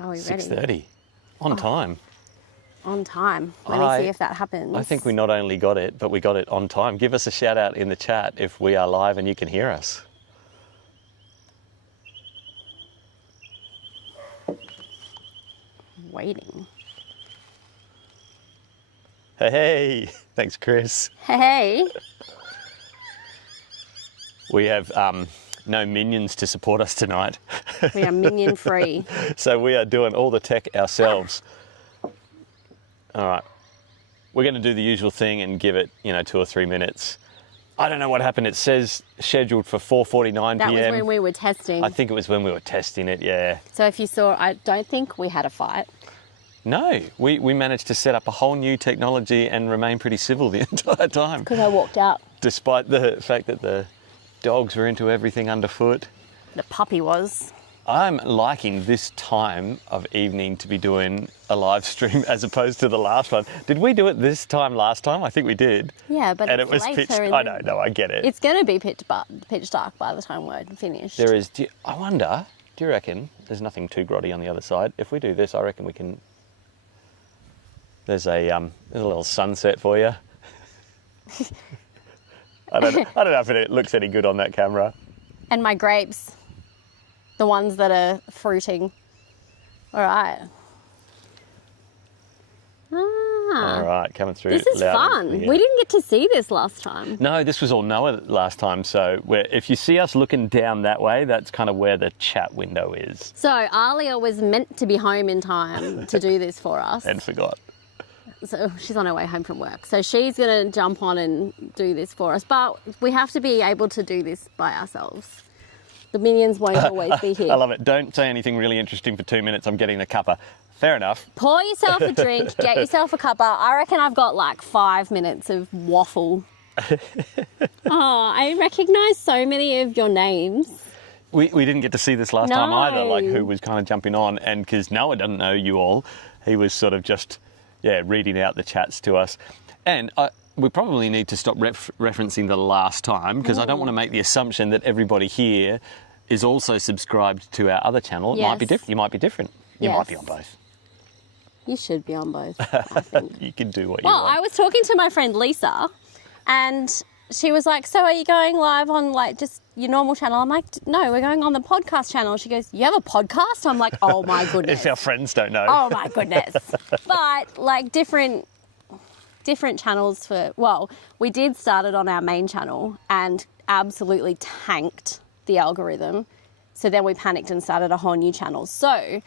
Are we ready? 6:30. On time. On time. Let me see if that happens. I think we not only got it, but we got it on time. Give us a shout out in the chat if we are live and you can hear us. Waiting. Hey, thanks, Chris. Hey. We have no minions to support us tonight. We are minion free. So we are doing all the tech ourselves. All right. We're going to do the usual thing and give it, 2 or 3 minutes. I don't know what happened. It says scheduled for 4:49 p.m. That was when we were testing. I think it was when we were testing it, yeah. So if you saw, I don't think we had a fight. No, we managed to set up a whole new technology and remain pretty civil the entire time. Because I walked out. Despite the fact that the dogs were into everything underfoot. The puppy was. I'm liking this time of evening to be doing a live stream as opposed to the last one. Did we do it this time last time? I think we did. Yeah, but and it's it was later pitch. I know, no, I get it. It's going to be pitch dark by the time we're finished. There is. I wonder. Do you reckon there's nothing too grotty on the other side? If we do this, I reckon we can. There's a little sunset for you. I don't know if it looks any good on that camera. And my grapes. The ones that are fruiting. All right. All right, coming through. This is fun. We didn't get to see this last time. No, this was all Noah last time. So if you see us looking down that way, that's kind of where the chat window is. So Alia was meant to be home in time to do this for us. And forgot. So she's on her way home from work. So she's going to jump on and do this for us. But we have to be able to do this by ourselves. The minions won't always be here. I love it. Don't say anything really interesting for 2 minutes. I'm getting the cuppa. Fair enough. Pour yourself a drink, get yourself a cuppa. I reckon I've got like 5 minutes of waffle. I recognise so many of your names. We didn't get to see this last time either, like who was kind of jumping on. And because Noah doesn't know you all, he was sort of just, reading out the chats to us. And we probably need to stop referencing the last time because I don't want to make the assumption that everybody here is also subscribed to our other channel. It might be different. You might be different. You might be on both. You should be on both, I think. You can do what you want. Well, I was talking to my friend Lisa and she was like, so are you going live on like just your normal channel? I'm like, no, we're going on the podcast channel. She goes, you have a podcast? I'm like, oh my goodness. If our friends don't know. Oh my goodness. But like different channels we did start it on our main channel and absolutely tanked the algorithm. So then we panicked and started a whole new channel. So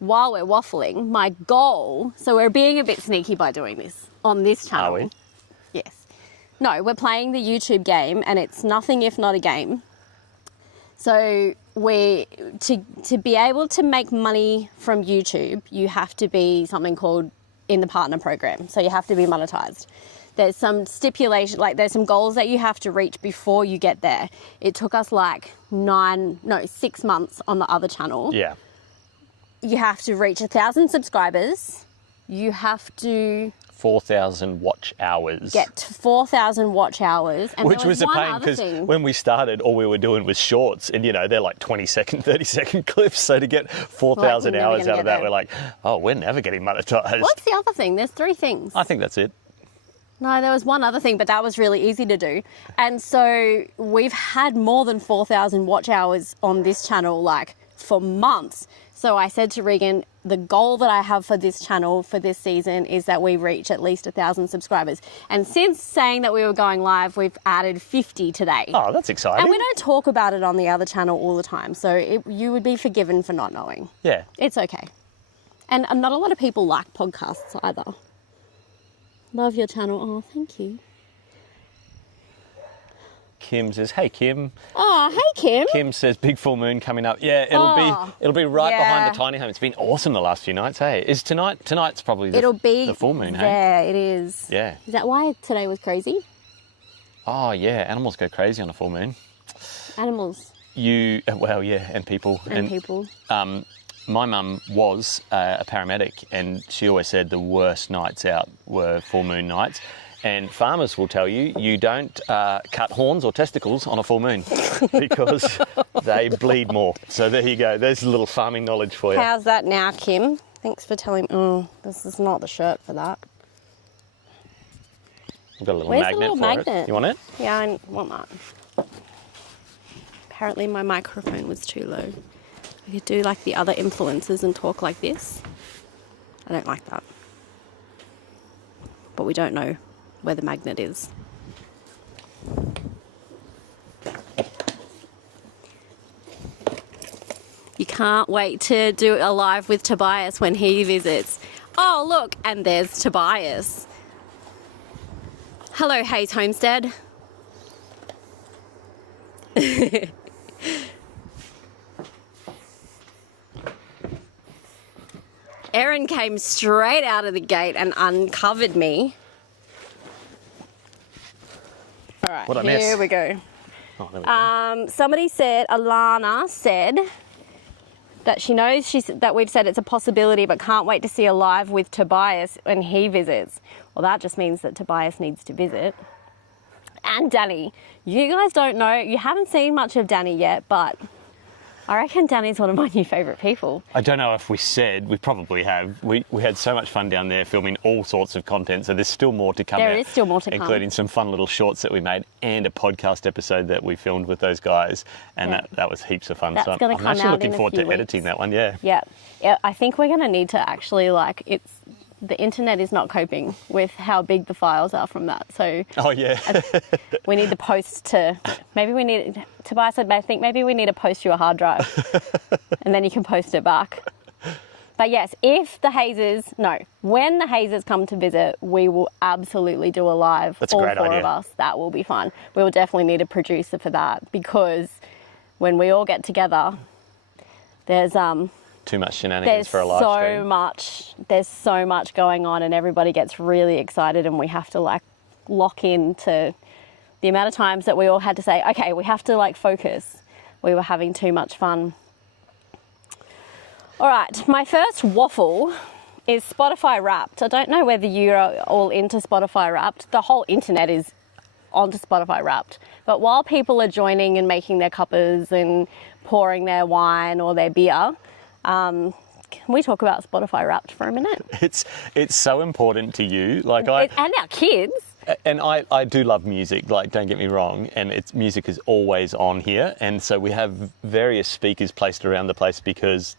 while we're waffling, my goal, so we're being a bit sneaky by doing this on this channel. Are we? Yes. No, we're playing the YouTube game and it's nothing if not a game. So to be able to make money from YouTube, you have to be something called in the partner program. So you have to be monetized. There's some stipulation, like there's some goals that you have to reach before you get there. It took us like 6 months on the other channel. Yeah. You have to reach 1,000 subscribers. You have to 4,000 watch hours. Get to 4,000 watch hours. And which was a pain because when we started, all we were doing was shorts and, they're like 20-second, 30-second clips. So to get 4,000 hours out of that, we're like, oh, we're never getting monetized. What's the other thing? There's 3 things. I think that's it. No, there was one other thing, but that was really easy to do. And so we've had more than 4,000 watch hours on this channel, like for months. So I said to Regan, the goal that I have for this channel for this season is that we reach at least 1,000 subscribers. And since saying that we were going live, we've added 50 today. Oh, that's exciting. And we don't talk about it on the other channel all the time. So you would be forgiven for not knowing. Yeah. It's okay. And not a lot of people like podcasts either. Love your channel. Oh, thank you. Kim says, hey, Kim. Oh, hey, Kim. Kim says, big full moon coming up. Yeah, it'll be right behind the tiny home. It's been awesome the last few nights, hey? Is tonight's probably the full moon, hey? Yeah, it is. Yeah. Is that why today was crazy? Oh, yeah, animals go crazy on a full moon. Animals. And people. And people. My mum was a paramedic and she always said the worst nights out were full moon nights. And farmers will tell you, you don't cut horns or testicles on a full moon because they bleed more. So there you go. There's a little farming knowledge for you. How's that now, Kim? Thanks for telling me. Oh, this is not the shirt for that. I've got a little Where's magnet the little for magnet? it. You want it? Yeah, I want that. Apparently my microphone was too low. I could do like the other influencers and talk like this. I don't like that. But we don't know where the magnet is. You can't wait to do a live with Tobias when he visits. Oh, look, and there's Tobias. Hello, Hayes Homestead. Erin came straight out of the gate and uncovered me. All right, What'd I miss? here we go. Oh, there we go. Somebody said, Alana said that she knows that we've said it's a possibility, but can't wait to see a live with Tobias when he visits. Well, that just means that Tobias needs to visit. And Danny, you guys don't know, you haven't seen much of Danny yet, but I reckon Danny's one of my new favourite people. I don't know if we said, we probably have. We had so much fun down there filming all sorts of content, so there's still more to come. There is still more to come. Including some fun little shorts that we made and a podcast episode that we filmed with those guys, and that was heaps of fun. That's So gonna I'm come actually out looking in a forward few to weeks. editing that one, yeah. Yeah, I think we're going to need to actually, the internet is not coping with how big the files are from that. So Oh, yeah. we need the post to, Tobias said, I think maybe we need to post you a hard drive and then you can post it back. But yes, when the Hazes come to visit, we will absolutely do a live. That's a all great four idea. of us. That will be fun. We will definitely need a producer for that because when we all get together, there's Too much shenanigans for a live stream. There's so much going on and everybody gets really excited and we have to lock in to the amount of times that we all had to say, okay, we have to focus. We were having too much fun. All right, my first waffle is Spotify Wrapped. I don't know whether you're all into Spotify Wrapped. The whole internet is onto Spotify Wrapped. But while people are joining and making their cuppas and pouring their wine or their beer, can we talk about Spotify Wrapped for a minute? It's so important to you. And our kids. And I do love music, don't get me wrong, and music is always on here. And so we have various speakers placed around the place because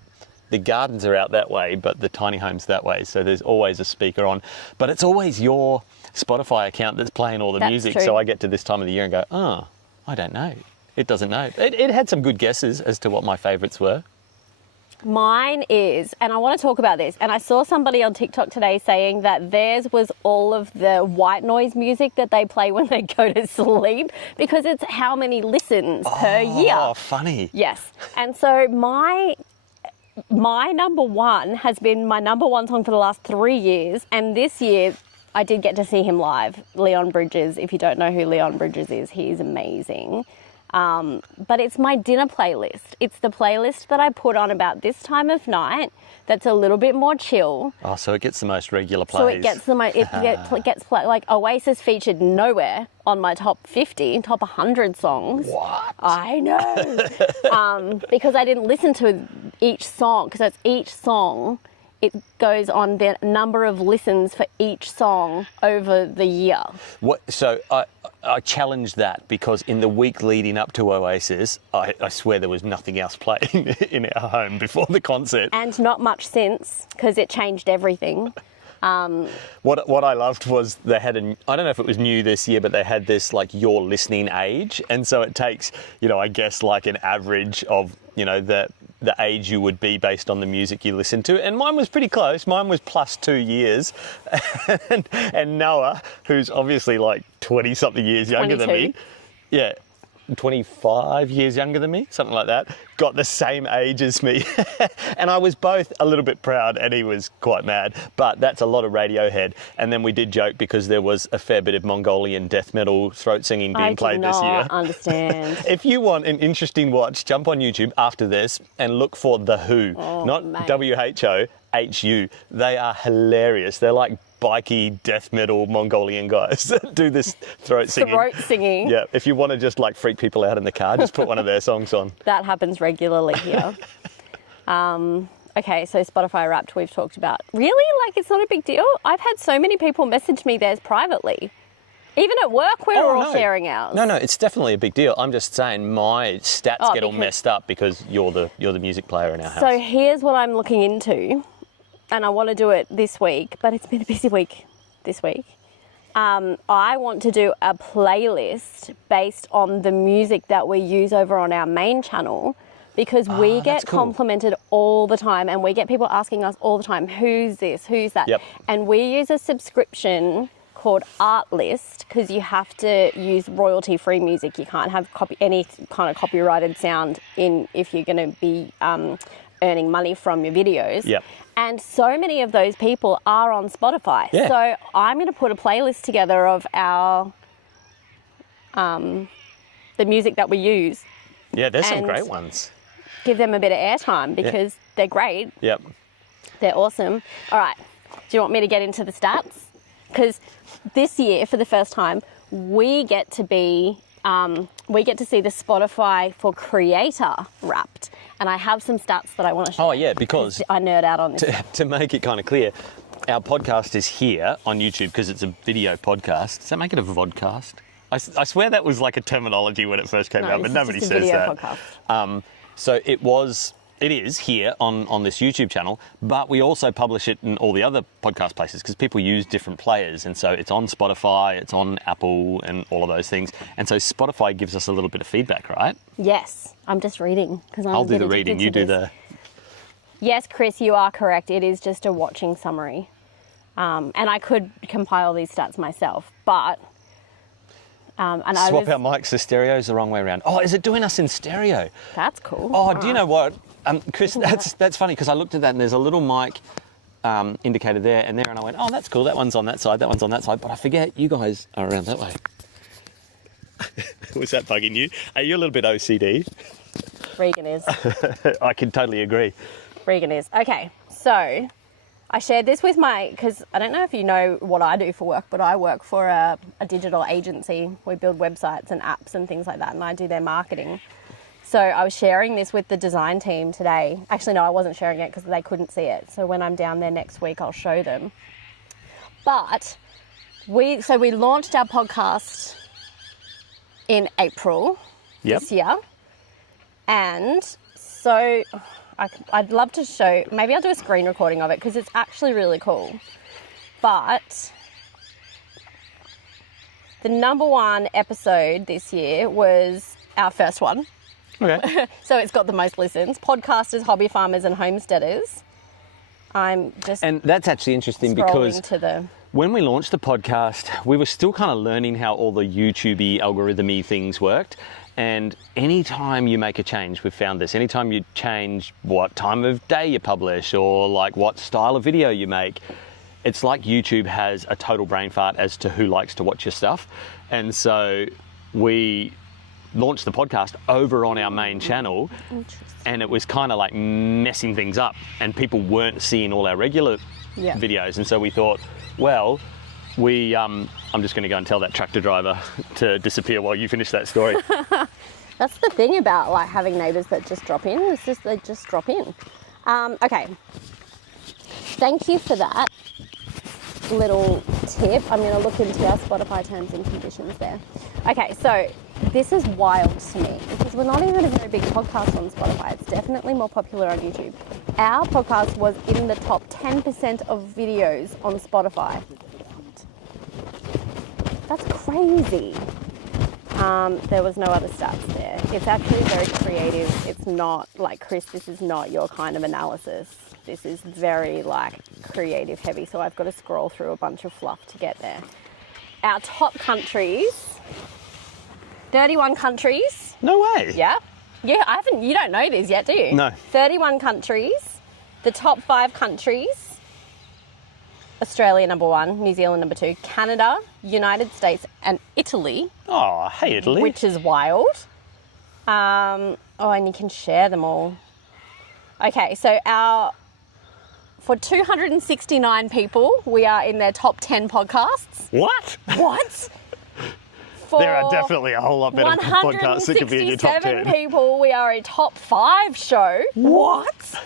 the gardens are out that way, but the tiny home's that way. So there's always a speaker on. But it's always your Spotify account that's playing all the That's music. true. So I get to this time of the year and go, oh, I don't know. It doesn't know. It had some good guesses as to what my favourites were. Mine is, and I want to talk about this, and I saw somebody on TikTok today saying that theirs was all of the white noise music that they play when they go to sleep because it's how many listens per year. Oh, funny. Yes. And so my number one has been my number one song for the last 3 years, and this year I did get to see him live, Leon Bridges. If you don't know who Leon Bridges is, he's amazing. But it's my dinner playlist. It's the playlist that I put on about this time of night that's a little bit more chill. Oh, so it gets the most regular plays. So it gets the most, Oasis featured nowhere on my top 50, top 100 songs. What? I know. Because I didn't listen to each song, because it's each song, it goes on the number of listens for each song over the year. So I challenge that because in the week leading up to Oasis, I swear there was nothing else playing in our home before the concert. And not much since, because it changed everything. What I loved was they had I don't know if it was new this year, but they had this your listening age. And so it takes, I guess an average of, the age you would be based on the music you listen to. And mine was pretty close. Mine was plus 2 years. and Noah, who's obviously 20-something years younger than me. 22. Yeah. 25 years younger than me, something like that, got the same age as me. And I was both a little bit proud and he was quite mad, but that's a lot of Radiohead. And then we did joke because there was a fair bit of Mongolian death metal throat singing being played this year. I do not understand. If you want an interesting watch, jump on YouTube after this and look for The Who, not mate. WHO, HU. They are hilarious. They're like bikey death metal Mongolian guys that do this throat singing. Throat singing. Yeah, if you want to just like freak people out in the car, just put one of their songs on. That happens regularly here. Okay, so Spotify Wrapped we've talked about. Really? Like, it's not a big deal? I've had so many people message me theirs privately. Even at work, we're all sharing ours. No, it's definitely a big deal. I'm just saying my stats get all messed up because you're the music player in our house. So here's what I'm looking into, and I want to do it this week, but it's been a busy week this week. I want to do a playlist based on the music that we use over on our main channel, because we get complimented all the time, and we get people asking us all the time, who's this, who's that? Yep. And we use a subscription called Artlist, because you have to use royalty-free music. You can't have any kind of copyrighted sound in if you're going to be earning money from your videos. Yep. And so many of those people are on Spotify. Yeah. So I'm going to put a playlist together of our the music that we use. Yeah, there's some great ones. Give them a bit of airtime because they're great. Yep. They're awesome. All right. Do you want me to get into the stats? Because this year, for the first time, we get to see the Spotify for Creator Wrapped, and I have some stats that I want to share. Oh yeah, because I nerd out on this. To make it kind of clear, our podcast is here on YouTube because it's a video podcast. Does that make it a vodcast? I swear that was like a terminology when it first came out, but nobody says that. Podcast. So it is here on this YouTube channel, but we also publish it in all the other podcast places because people use different players. And so it's on Spotify, it's on Apple and all of those things. And so Spotify gives us a little bit of feedback, right? Yes. I'm just reading. I'll do the reading, you do the... Yes, Chris, you are correct. It is just a watching summary. And I could compile these stats myself, but... Swap our mics, the stereo's the wrong way around. Oh, is it doing us in stereo? That's cool. Oh, do you know what? Chris, that's funny because I looked at that and there's a little mic indicator there and there, and I went, oh, that's cool. That one's on that side, that one's on that side. But I forget you guys are around that way. Was that bugging you? Are you a little bit OCD? Regan is. I can totally agree. Regan is. Okay, so I shared this with because I don't know if you know what I do for work, but I work for a digital agency. We build websites and apps and things like that, and I do their marketing. So I was sharing this with the design team today. Actually, no, I wasn't sharing it because they couldn't see it. So when I'm down there next week, I'll show them. But we launched our podcast in April this year. And so I'd love to show, maybe I'll do a screen recording of it because it's actually really cool. But the #1 episode this year was our first one. Okay. So it's got the most listens. Podcasters, hobby farmers and homesteaders. And that's actually interesting because when we launched the podcast, we were still kind of learning how all the YouTube-y, algorithm-y things worked. And anytime you make a change, we've found this, anytime you change what time of day you publish or like what style of video you make, it's like YouTube has a total brain fart as to who likes to watch your stuff. And so we launched the podcast over on our main channel, and it was kind of like messing things up, and people weren't seeing all our regular videos. And so we thought, well, I'm just going to go and tell that tractor driver to disappear while you finish that story. That's the thing about like having neighbours that just drop in. It's just they just drop in. Okay. Thank you for that little tip. I'm going to look into our Spotify terms and conditions there. Okay, so this is wild to me because we're not even a very big podcast on Spotify. It's definitely more popular on YouTube. Our podcast was in the top 10% of videos on Spotify. That's crazy. There was no other stats there. It's actually very creative. It's not like, Chris, this is not your kind of analysis. This is very like creative heavy. So I've got to scroll through a bunch of fluff to get there. Our top countries, 31 countries. No way. Yeah. Yeah, you don't know these yet, do you? No. 31 countries. The top 5 countries. Australia #1, New Zealand #2, Canada, United States and Italy. Oh, hey Italy. Which is wild. And you can share them all. Okay, so our For 269 people, we are in their top 10 podcasts. What? What? There are definitely a whole lot better podcasts that could be in your top 10. 167 people, we are a top 5 show. What?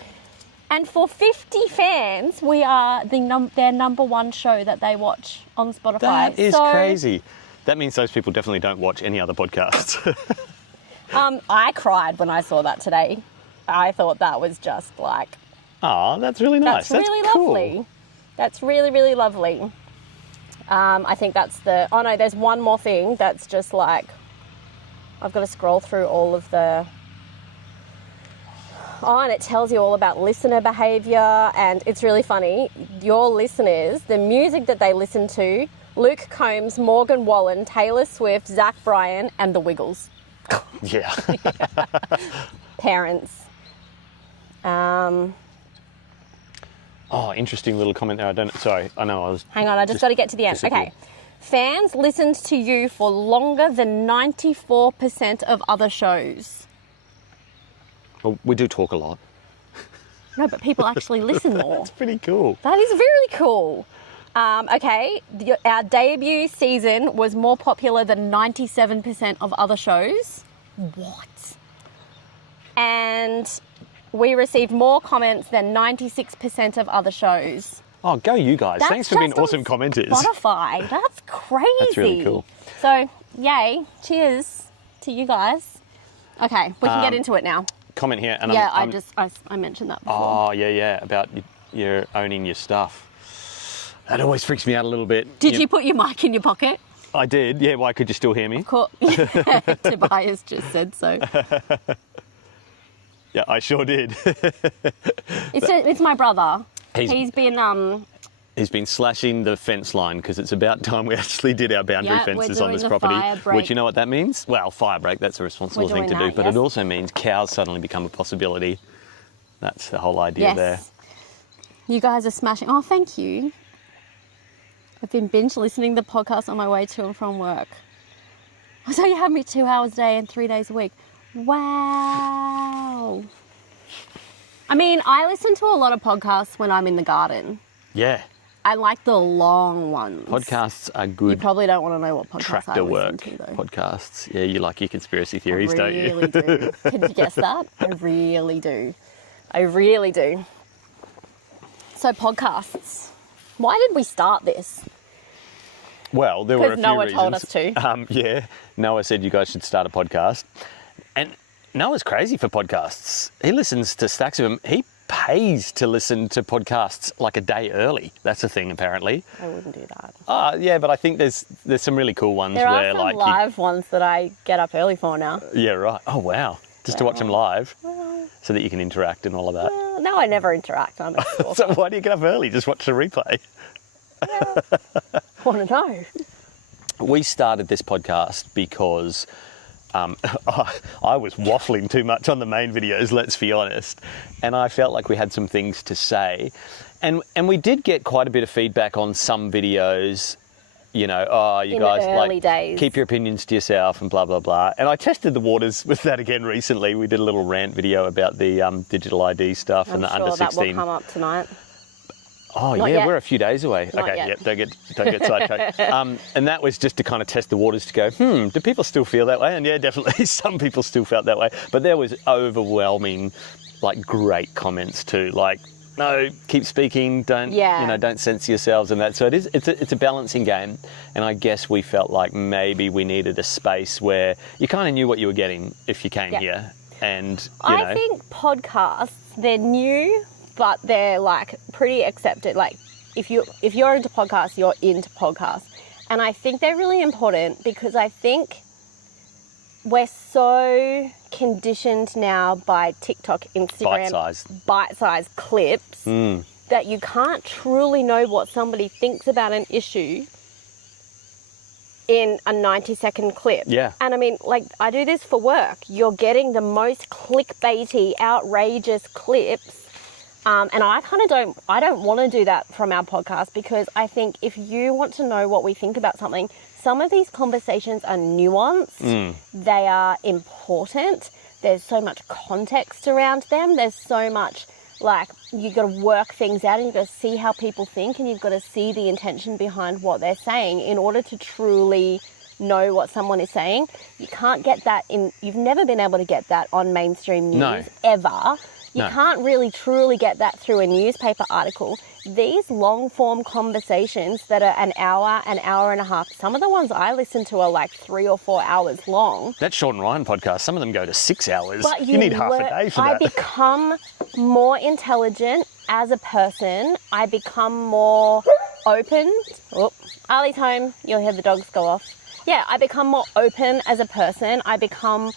And for 50 fans, we are their number 1 show that they watch on Spotify. That is crazy. That means those people definitely don't watch any other podcasts. I cried when I saw that today. I thought that was just like... Oh, that's really nice. That's really cool. lovely. That's really, really lovely. I think that's the... Oh, no, there's one more thing that's just like... I've got to scroll through all of the... Oh, and it tells you all about listener behaviour, and it's really funny. Your listeners, the music that they listen to, Luke Combs, Morgan Wallen, Taylor Swift, Zach Bryan, and The Wiggles. Yeah. Parents. Oh, interesting little comment there. I know I was... Hang on, I just got to get to the end. Okay. Fans listened to you for longer than 94% of other shows. Well, we do talk a lot. No, but people actually listen more. That's pretty cool. That is very cool. Okay, our debut season was more popular than 97% of other shows. What? And we received more comments than 96% of other shows. Oh, go you guys. That's Thanks for being just on awesome commenters. Spotify. That's crazy. That's really cool. So, yay. Cheers to you guys. Okay, we can get into it now. Comment here. And Yeah, I mentioned that before. Oh, yeah, about you owning your stuff. That always freaks me out a little bit. Did you put your mic in your pocket? I did, yeah. Why, could you still hear me? Of course. Tobias just said so. Yeah, I sure did. It's my brother. He's been slashing the fence line because it's about time we actually did our boundary fences on this property. Which, you know what that means? Well, fire break, that's a responsible thing to do, but it also means cows suddenly become a possibility. That's the whole idea there. You guys are smashing. Oh, thank you. I've been binge listening to the podcast on my way to and from work. So you have me 2 hours a day and 3 days a week. Wow. I mean, I listen to a lot of podcasts when I'm in the garden. Yeah. I like the long ones. Podcasts are good. You probably don't want to know what podcasts tractor I work listen to, though. podcasts. Yeah, you like your conspiracy theories, don't you? I really do. Can you guess that? I really do. I really do. So podcasts. Why did we start this? Well, there were a few Noah reasons. told us to. Yeah, Noah said you guys should start a podcast. And Noah's crazy for podcasts. He listens to stacks of them. He pays to listen to podcasts like a day early. That's a thing, apparently. I wouldn't do that. Yeah, but I think there's some really cool ones There where are some live ones that I get up early for now. Yeah, right. Oh, wow. Just to watch them live so that you can interact and all of that. Well, no, I never interact. I'm a stalker. So why do you get up early? Just watch the replay. Want to know? We started this podcast because I was waffling too much on the main videos, let's be honest, and I felt like we had some things to say, and we did get quite a bit of feedback on some videos, you know, you guys like keep your opinions to yourself and blah blah blah. And I tested the waters with that again recently. We did a little rant video about the digital ID stuff and the under 16. That will come up tonight. Oh, Not yeah, yet. we're a few days away. Not okay, yet. yep, don't get sidetracked. And that was just to kind of test the waters to go, do people still feel that way? And yeah, definitely some people still felt that way. But there was overwhelming, like, great comments too. Like, no, keep speaking, don't censor yourselves and that. So it's a balancing game. And I guess we felt like maybe we needed a space where you kind of knew what you were getting if you came here. And, I think podcasts, they're new, but they're like pretty accepted. Like if you're into podcasts, you're into podcasts. And I think they're really important because I think we're so conditioned now by TikTok, Instagram, bite-sized clips that you can't truly know what somebody thinks about an issue in a 90-second clip. Yeah. And I mean, like, I do this for work. You're getting the most clickbaity, outrageous clips. And I don't want to do that from our podcast because I think if you want to know what we think about something, some of these conversations are nuanced. They are important. There's so much context around them. There's so much like, you've got to work things out and you've got to see how people think and you've got to see the intention behind what they're saying in order to truly know what someone is saying. You can't get that you've never been able to get that on mainstream news, ever. You can't really truly get that through a newspaper article. These long-form conversations that are an hour and a half, some of the ones I listen to are like 3 or 4 hours long. That Sean Ryan podcast, some of them go to 6 hours. But you need half a day for that. I become more intelligent as a person. I become more open. Oh, Ali's home. You'll hear the dogs go off. Yeah, I become more open as a person. I become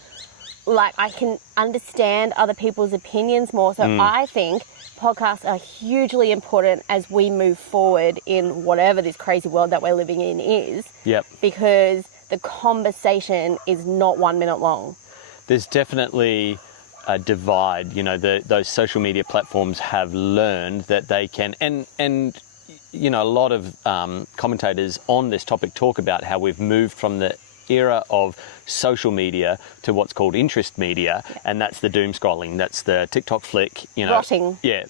like, I can understand other people's opinions more. So I think podcasts are hugely important as we move forward in whatever this crazy world that we're living in is. Yep. Because the conversation is not 1 minute long. There's definitely a divide. You know, those social media platforms have learned that they can, and you know, a lot of commentators on this topic talk about how we've moved from the era of social media to what's called interest media, and that's the doom scrolling, that's the TikTok flick, you know. Rotting. Yeah.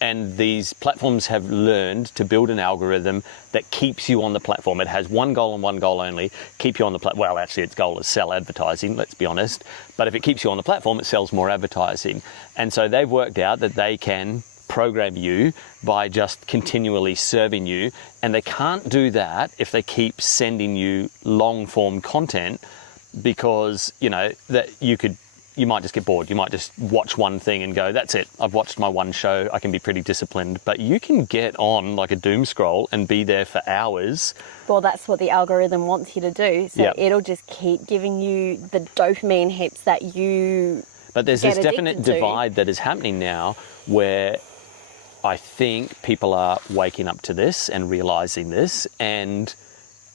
And these platforms have learned to build an algorithm that keeps you on the platform. It has one goal and one goal only, keep you on the platform. Well, actually, its goal is sell advertising, let's be honest. But if it keeps you on the platform, it sells more advertising. And so they've worked out that they can program you by just continually serving you, and they can't do that if they keep sending you long form content, because you know that you might just get bored. You might just watch one thing and go, that's it, I've watched my one show, I can be pretty disciplined. But you can get on like a doom scroll and be there for hours. Well, that's what the algorithm wants you to do. So it'll just keep giving you the dopamine hits that you But there's this definite divide that is happening now where I think people are waking up to this and realizing this, and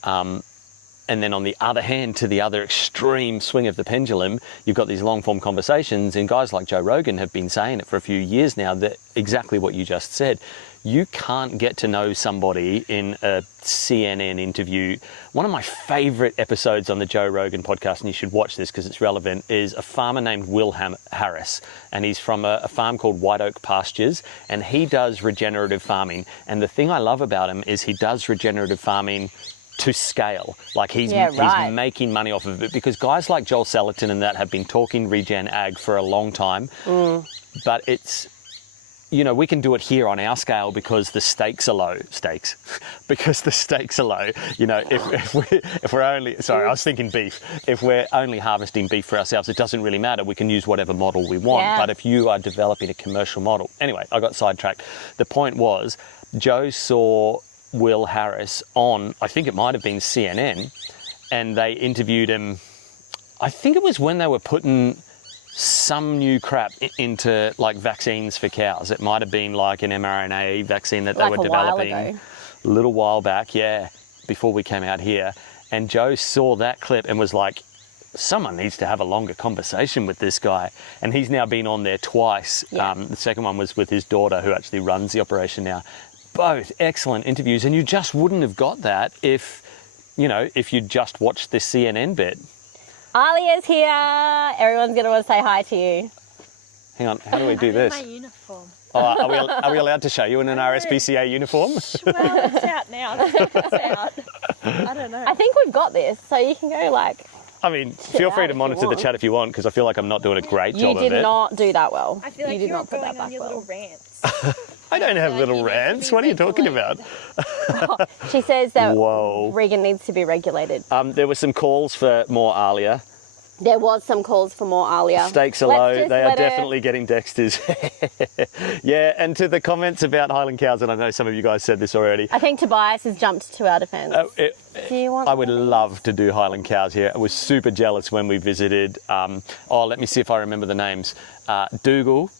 then on the other hand, to the other extreme swing of the pendulum, you've got these long form conversations, and guys like Joe Rogan have been saying it for a few years now, that exactly what you just said. You can't get to know somebody in a CNN interview. One of my favorite episodes on the Joe Rogan podcast, and you should watch this because it's relevant, is a farmer named Will Harris. And he's from a farm called White Oak Pastures, and he does regenerative farming. And the thing I love about him is he does regenerative farming to scale. Like he's making money off of it, because guys like Joel Salatin and that have been talking regen ag for a long time. But it's, you know, we can do it here on our scale because the stakes are low. Because the stakes are low. You know, if we're only, sorry, I was thinking beef. If we're only harvesting beef for ourselves, it doesn't really matter. We can use whatever model we want. Yeah. But if you are developing a commercial model. Anyway, I got sidetracked. The point was, Joe saw Will Harris on, I think it might have been CNN, and they interviewed him. I think it was when they were putting some new crap into like vaccines for cows. It might have been like an mRNA vaccine that they were developing a little while back, before we came out here. And Joe saw that clip and was like, someone needs to have a longer conversation with this guy. And he's now been on there twice. The second one was with his daughter, who actually runs the operation now. Both excellent interviews, and you just wouldn't have got that if you'd just watched this CNN bit. Alia's here. Everyone's going to want to say hi to you. Hang on, how do we do this? I'm in my uniform. Oh, are we allowed to show you in an RSPCA uniform? Well, it's out now. It's out. I don't know. I think we've got this, so you can go like... I mean, feel free to monitor the chat if you want, because I feel like I'm not doing a great job of it. You did not do that well. I feel like you did you're not put going that on back your well. little rants. I don't have little rants. What are you talking about? She says that Regan needs to be regulated. There were some calls for more Alia. There was some calls for more Alia. Stakes are low. They are definitely getting Dexters. Yeah, and to the comments about Highland cows, and I know some of you guys said this already. I think Tobias has jumped to our defence. Do you want? I would love to do Highland cows here. I was super jealous when we visited. Let me see if I remember the names. Dougal,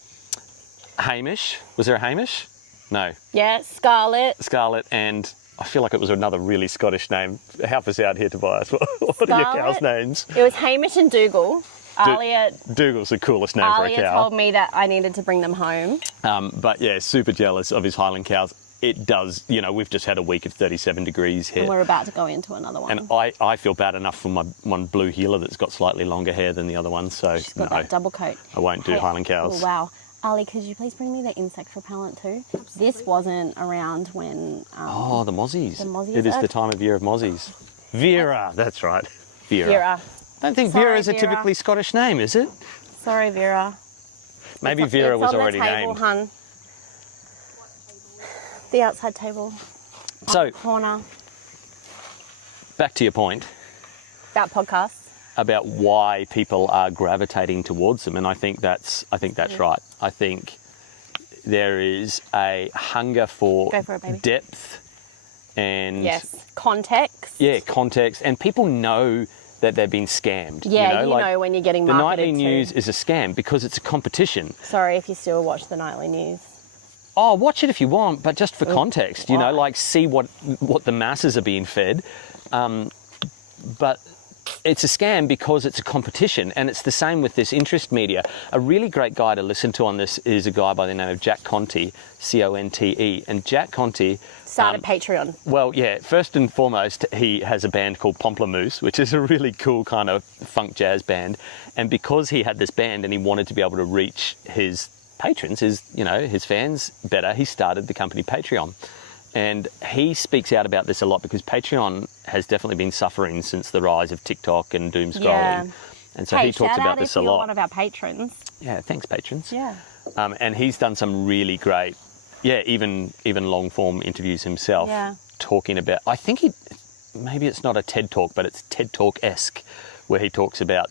Hamish. Was there a Hamish? No. Yeah, Scarlett. Scarlett, and I feel like it was another really Scottish name. Help us out here, Tobias. What are your cows' names? It was Hamish and Dougal. Dougal's the coolest name for a cow. Alia told me that I needed to bring them home. But yeah, super jealous of his Highland cows. It does, we've just had a week of 37 degrees here. And we're about to go into another one. And I feel bad enough for my one blue heeler that's got slightly longer hair than the other one, so She's got that double coat. I won't do Highland cows. Oh, wow. Ali, could you please bring me the insect repellent too? Absolutely. This wasn't around when... the mozzies. The mozzies. It is the time of year of mozzies. Vera, that's right. Vera. I don't think Sorry, Vera is a Vera. typically Scottish name, is it? Sorry, Vera. Maybe Vera was on already the table, named. Hun. The outside table. So, Corner. back to your point About podcasts. about why people are gravitating towards them, and I think that's right. I think there is a hunger for, Go for it, baby. depth and Context. yeah, context, and people know that they've been scammed. Yeah, you know when you're getting the marketed nightly to. news is a scam because it's a competition. Sorry if you still watch the nightly news. Oh, watch it if you want, but just for context, you know, Why? like see what the masses are being fed. But it's a scam because it's a competition, and it's the same with this interest media. A really great guy to listen to on this is a guy by the name of Jack Conte, C-O-N-T-E. And Jack Conte... Started Patreon. Well, yeah, first and foremost, he has a band called Pomplamoose, which is a really cool kind of funk jazz band. And because he had this band and he wanted to be able to reach his patrons, his fans better, he started the company Patreon. And he speaks out about this a lot because Patreon has definitely been suffering since the rise of TikTok and doom scrolling. Yeah. And so he talks about this a lot. One of our patrons. Yeah, thanks, patrons. Yeah. And he's done some really great, even long form interviews himself. Yeah. Talking about, I think maybe it's not a TED Talk, but it's TED Talk-esque, where he talks about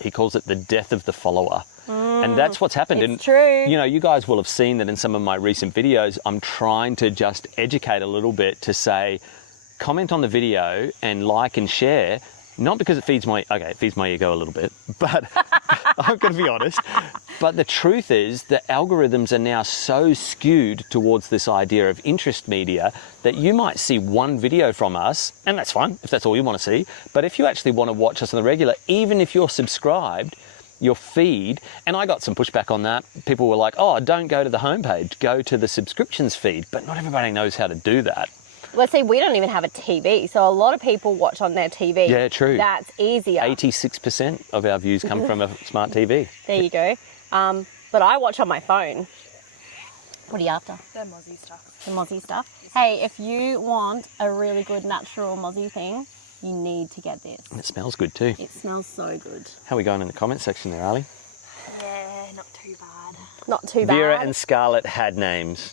he calls it the death of the follower. And that's what's happened. It's and true. You know, you guys will have seen that in some of my recent videos, I'm trying to just educate a little bit to say, comment on the video and like and share, not because it feeds my ego a little bit, but I'm going to be honest. But the truth is the algorithms are now so skewed towards this idea of interest media that you might see one video from us, and that's fine if that's all you want to see. But if you actually want to watch us on the regular, even if you're subscribed, your feed, and I got some pushback on that. People were like, oh, don't go to the homepage, go to the subscriptions feed. But not everybody knows how to do that. Let's see, we don't even have a TV, so a lot of people watch on their TV. Yeah, true. That's easier. 86% of our views come from a smart TV. There you go. But I watch on my phone. What are you after? The mozzie stuff. The mozzie stuff. Hey, if you want a really good natural mozzie thing, you need to get this. And it smells good too. It smells so good. How are we going in the comment section there, Ali? Yeah, not too bad. Not too bad. Vera and Scarlett had names.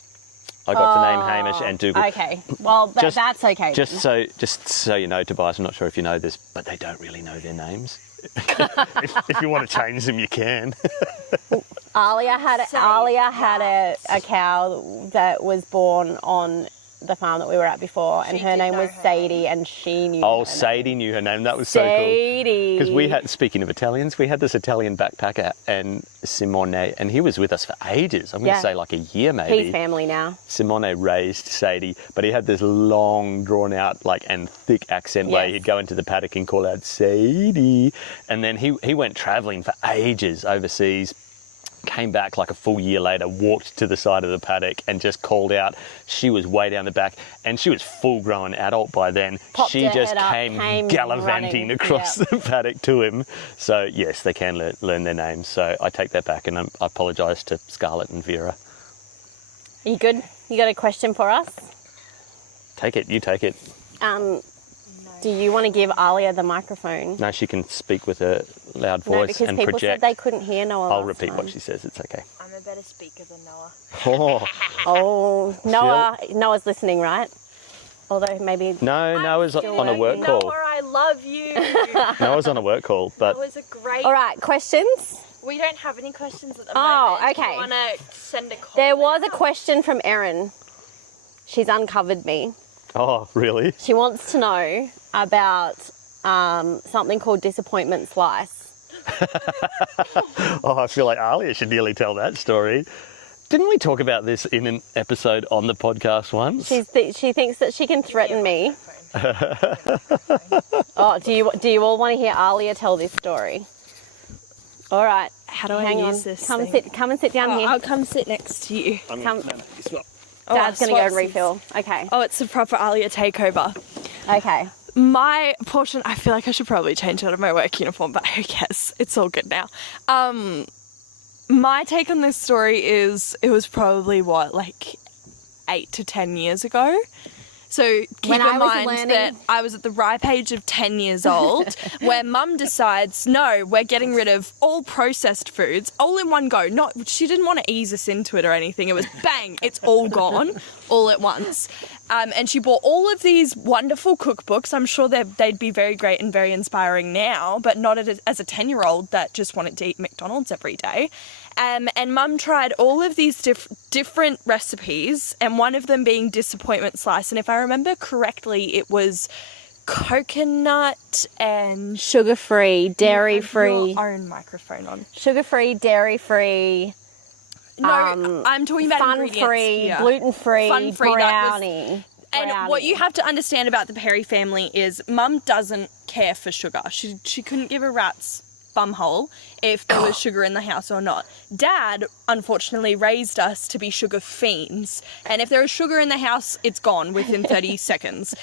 I got to name Hamish and Dougal. Okay, well, that's okay. Just so you know, Tobias, I'm not sure if you know this, but they don't really know their names. if you want to change them, you can. Alia had a cow that was born on the farm that we were at before, and her name was Sadie, and she knew. Oh, Sadie knew her name. That was so cool. Sadie. Because we had, speaking of Italians, we had this Italian backpacker, and Simone, and he was with us for ages. I'm going to say like a year maybe. He's family now. Simone raised Sadie, but he had this long, drawn out, and thick accent way. He'd go into the paddock and call out Sadie, and then he went travelling for ages overseas. Came back like a full year later, walked to the side of the paddock and just called out. She was way down the back, and she was full-grown adult by then. Popped She her just head up, came gallivanting running. across the paddock to him. So yes, they can learn their names. So I take that back, and I apologise to Scarlett and Vera. Are you good? You got a question for us? Take it. You take it. Do you want to give Alia the microphone? No, she can speak with a loud No, voice because and people project. said they couldn't hear Noah. I'll last repeat time. what she says. It's okay. I'm a better speaker than Noah. Oh, Oh, Noah's listening, right? Although maybe... no, Noah's on a work call. Noah, I love you. Noah's on a work call, but That was a great... All right, questions? We don't have any questions at the Oh, moment. okay. Do you want to send a call? There was a question from Erin. She's uncovered me. oh, really? She wants to know about something called disappointment slice. Oh, I feel like Alia should nearly tell that story. Didn't we talk about this in an episode on the podcast once? She thinks that she can threaten me. Oh, do you all want to hear Alia tell this story? All right. How do I Hang use on. this Come thing? and sit down here. I'll come sit next to you. Come. Oh, Dad's going to go and swapsies. refill. Okay. Oh, it's a proper Alia takeover. Okay. My portion, I feel like I should probably change out of my work uniform, but who cares? It's all good now. my take on this story is it was probably like 8 to 10 years ago. So keep in mind that I was at the ripe age of 10 years old where mum decides, no, we're getting rid of all processed foods all in one go. She didn't want to ease us into it or anything. It was bang, it's all gone all at once. And she bought all of these wonderful cookbooks. I'm sure they'd be very great and very inspiring now, but not as a 10-year-old that just wanted to eat McDonald's every day. And mum tried all of these different recipes, and one of them being disappointment slice. And if I remember correctly, it was coconut and sugar-free, dairy-free. Your own microphone on. Sugar-free, dairy-free. No, I'm talking about fun-free, gluten-free, fun-free, brownie. And what you have to understand about the Perry family is mum doesn't care for sugar. She couldn't give a rat's bumhole if there was sugar in the house or not. Dad, unfortunately, raised us to be sugar fiends. And if there is sugar in the house, it's gone within 30 seconds.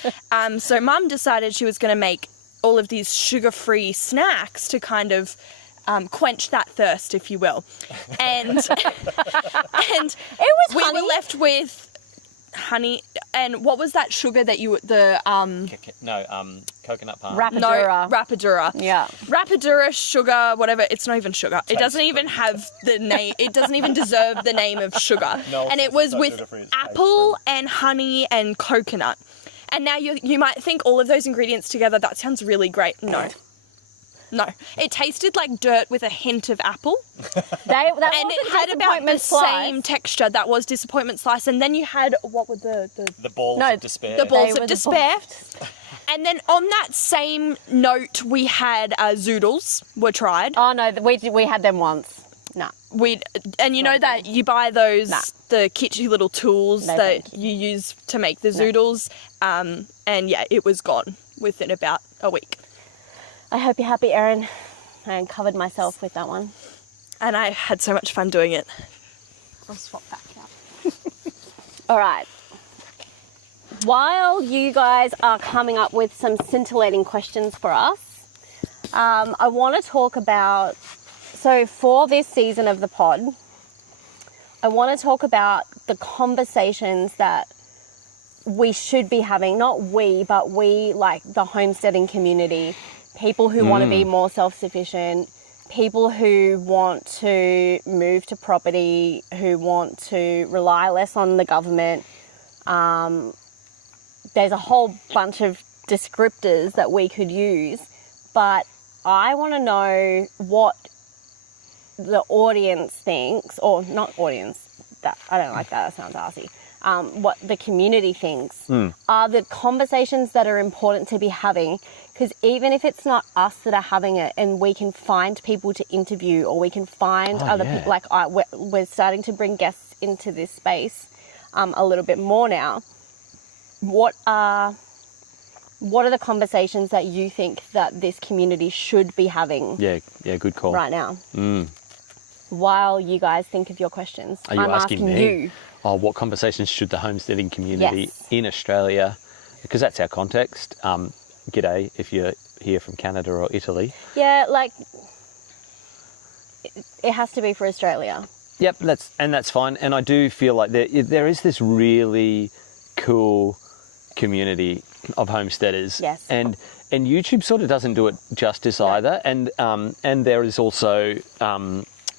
So mum decided she was going to make all of these sugar-free snacks to kind of quench that thirst, if you will. And, and it was we honey. were left with honey, and what was that sugar that coconut palm. Rapadura. Yeah. Rapadura sugar, whatever. It's not even sugar. It doesn't even have the name. It doesn't even deserve the name of sugar. No, and it was with apple and honey and coconut. And now you might think all of those ingredients together, that sounds really great. No. It tasted like dirt with a hint of apple. And it had about the same texture. That was disappointment slice. And then you had, what were the balls of despair. The balls of despair. And then on that same note, we had zoodles were tried. Oh no, we had them once. No. You know that you buy those, the kitschy little tools that you use to make the zoodles. And yeah, it was gone within about a week. I hope you're happy, Erin. I covered myself with that one. And I had so much fun doing it. I'll swap back out. All right. While you guys are coming up with some scintillating questions for us, I want to talk about, so for this season of the pod, I want to talk about the conversations that we should be having, not we, but we, like the homesteading community, people who want to be more self-sufficient, people who want to move to property, who want to rely less on the government. There's a whole bunch of descriptors that we could use, but I want to know what the audience thinks, or not audience, I don't like that sounds arsey. What the community thinks are the conversations that are important to be having, because even if it's not us that are having it and we can find people to interview, or we can find other people, like we're starting to bring guests into this space a little bit more now. What are the conversations that you think that this community should be having? Yeah, good call. Right now. While you guys think of your questions. Are you asking me? You. Oh, what conversations should the homesteading community in Australia, because that's our context. G'day if you're here from Canada or Italy. Yeah, like it has to be for Australia. Yep, that's fine. And I do feel like there is this really cool community of homesteaders. Yes. And YouTube sort of doesn't do it justice either. And there is also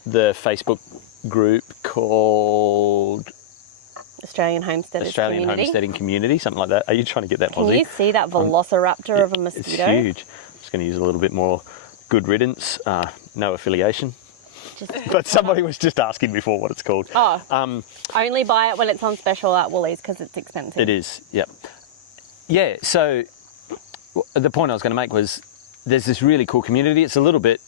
the Facebook group called Australian Homesteading Community, something like that. Are you trying to get that, Aussie? Can you see that velociraptor of a mosquito? It's huge. I'm just going to use a little bit more good riddance. No affiliation. But somebody was just asking before what it's called. Oh, only buy it when it's on special at Woolies because it's expensive. It is, yep. Yeah, so the point I was going to make was there's this really cool community. It's a little bit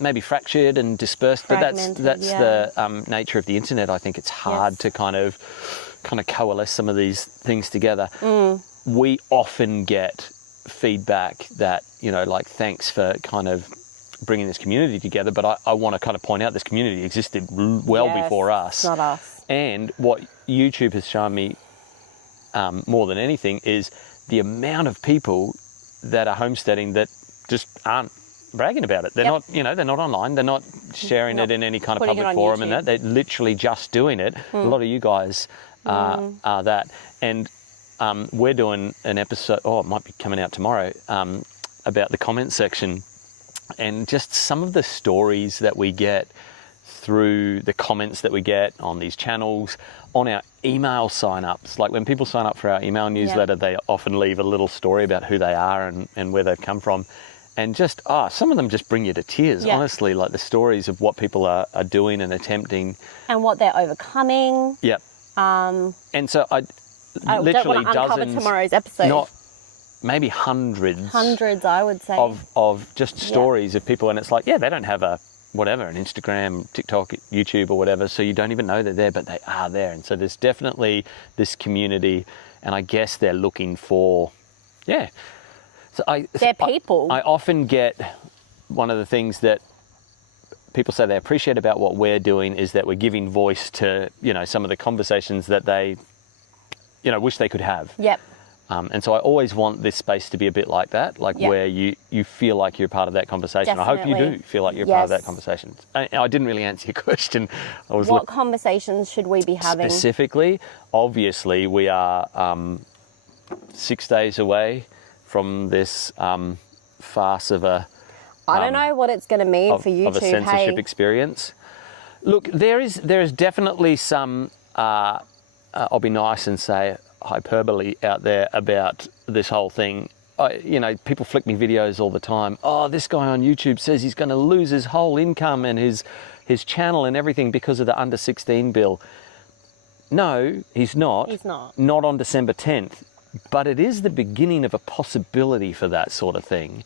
maybe fractured and dispersed, but that's the nature of the internet. I think it's hard to kind of coalesce some of these things together. We often get feedback that, like, thanks for kind of bringing this community together, but I want to kind of point out this community existed well before us. Not us. And what YouTube has shown me more than anything is the amount of people that are homesteading that just aren't bragging about it. They're not, they're not online. They're not sharing it in any kind of public forum and that. They're literally just doing it. A lot of you guys are that. And we're doing an episode, it might be coming out tomorrow, about the comment section and just some of the stories that we get through the comments that we get on these channels, on our email sign-ups. Like when people sign up for our email newsletter, they often leave a little story about who they are and where they've come from. And just, some of them just bring you to tears, honestly, like the stories of what people are doing and attempting. And what they're overcoming. Yep. And so I literally don't want to uncover dozens, tomorrow's episode. Not maybe hundreds. Hundreds, I would say. Of just stories of people. And it's like, they don't have an Instagram, TikTok, YouTube or whatever, so you don't even know they're there, but they are there. And so there's definitely this community, and I guess they're looking for, So they're people. I often get one of the things that people say they appreciate about what we're doing is that we're giving voice to, some of the conversations that they, wish they could have. Yep. And so I always want this space to be a bit like that, where you feel like you're part of that conversation. Definitely. I hope you do feel like you're part of that conversation. I didn't really answer your question. What conversations should we be having? Specifically, obviously, we are 6 days away from this farce of a... I don't know what it's going to mean for YouTube. Of a censorship experience. Look, there is definitely some, I'll be nice and say, hyperbole out there about this whole thing. People flick me videos all the time. Oh, this guy on YouTube says he's going to lose his whole income and his channel and everything because of the under 16 bill. No, he's not. He's not. Not on December 10th. But it is the beginning of a possibility for that sort of thing.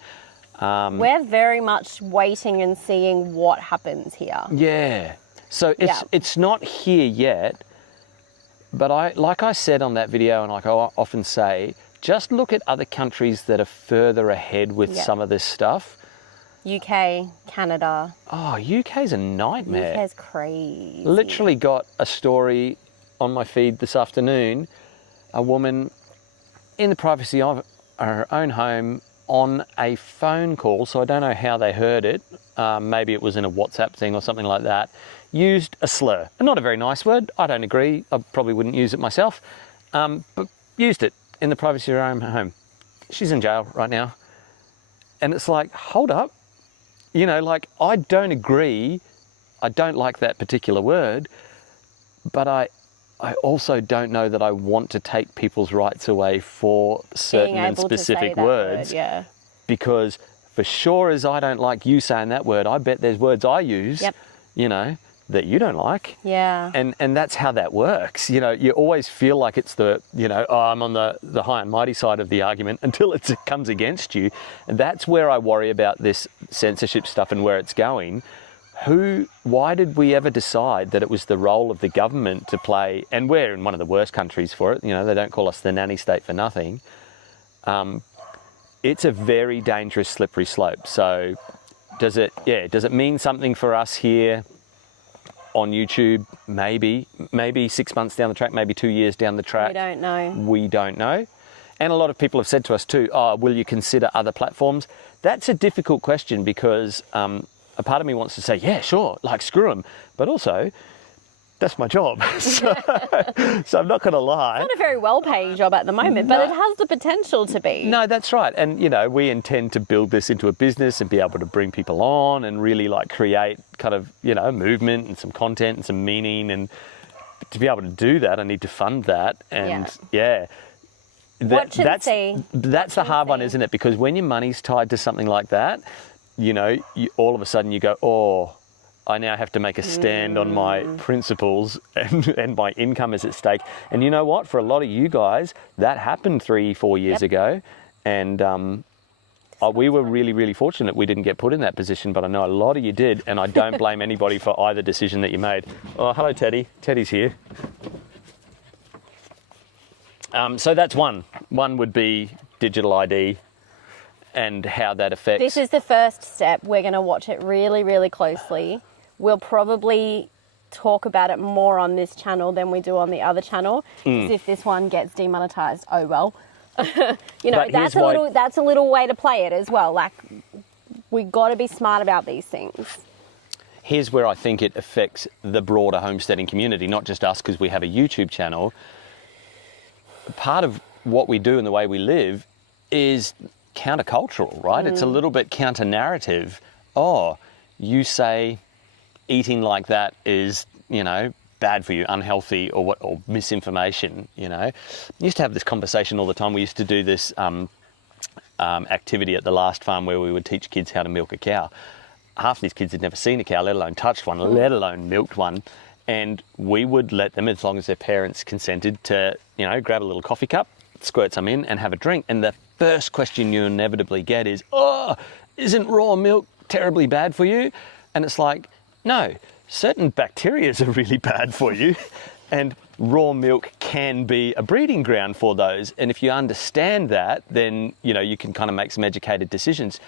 We're very much waiting and seeing what happens here. Yeah. So it's not here yet. But like I said on that video, and like I often say, just look at other countries that are further ahead with some of this stuff. UK, Canada. Oh, UK's a nightmare. UK's crazy. Literally got a story on my feed this afternoon. A woman in the privacy of her own home on a phone call, so I don't know how they heard it. Maybe it was in a WhatsApp thing or something like that. Used a slur. Not a very nice word. I don't agree. I probably wouldn't use it myself. But used it in the privacy of her own home. She's in jail right now. And it's like, hold up. I don't agree. I don't like that particular word. But I also don't know that I want to take people's rights away for certain and specific words. Yeah. Because for sure as I don't like you saying that word, I bet there's words I use, that you don't like. Yeah. And that's how that works. You always feel like it's the, I'm on the high and mighty side of the argument until it comes against you. And that's where I worry about this censorship stuff and where it's going. Why did we ever decide that it was the role of the government to play, and we're in one of the worst countries for it, they don't call us the nanny state for nothing. It's a very dangerous slippery slope. So does it mean something for us here on YouTube? Maybe 6 months down the track, maybe 2 years down the track. We don't know. And a lot of people have said to us too, will you consider other platforms? That's a difficult question because a part of me wants to say, yeah, sure, screw them. But also, that's my job. So I'm not going to lie. It's not a very well-paying job at the moment, but it has the potential to be. No, that's right. And, we intend to build this into a business and be able to bring people on and really create kind of, movement and some content and some meaning. And to be able to do that, I need to fund that. And that's the hard one, isn't it? Because when your money's tied to something like that, all of a sudden you go, oh, I now have to make a stand on my principles and my income is at stake. And you know what? For a lot of you guys, that happened 3-4 years ago. And we were really, really fortunate we didn't get put in that position, but I know a lot of you did. And I don't blame anybody for either decision that you made. Oh, hello, Teddy. Teddy's here. So that's one. One would be digital ID and how that affects. This is the first step. We're going to watch it really, really closely. We'll probably talk about it more on this channel than we do on the other channel. Because if this one gets demonetized, oh well. That's a little way to play it as well. We got to be smart about these things. Here's where I think it affects the broader homesteading community, not just us because we have a YouTube channel. Part of what we do and the way we live is countercultural, right? It's a little bit counter-narrative. Oh, you say eating like that is, you know, bad for you, unhealthy, or what, or misinformation, you know. We used to have this conversation all the time. We used to do this activity at the last farm where we would teach kids how to milk a cow. Half these kids had never seen a cow, let alone touched one, let alone milked one. And we would let them, as long as their parents consented, to, you know, grab a little coffee cup, squirt some in and have a drink. And the first question you inevitably get is, oh, isn't raw milk terribly bad for you? And it's like, no, certain bacteria are really bad for you. And raw milk can be a breeding ground for those. And if you understand that, then, you know, you can kind of make some educated decisions.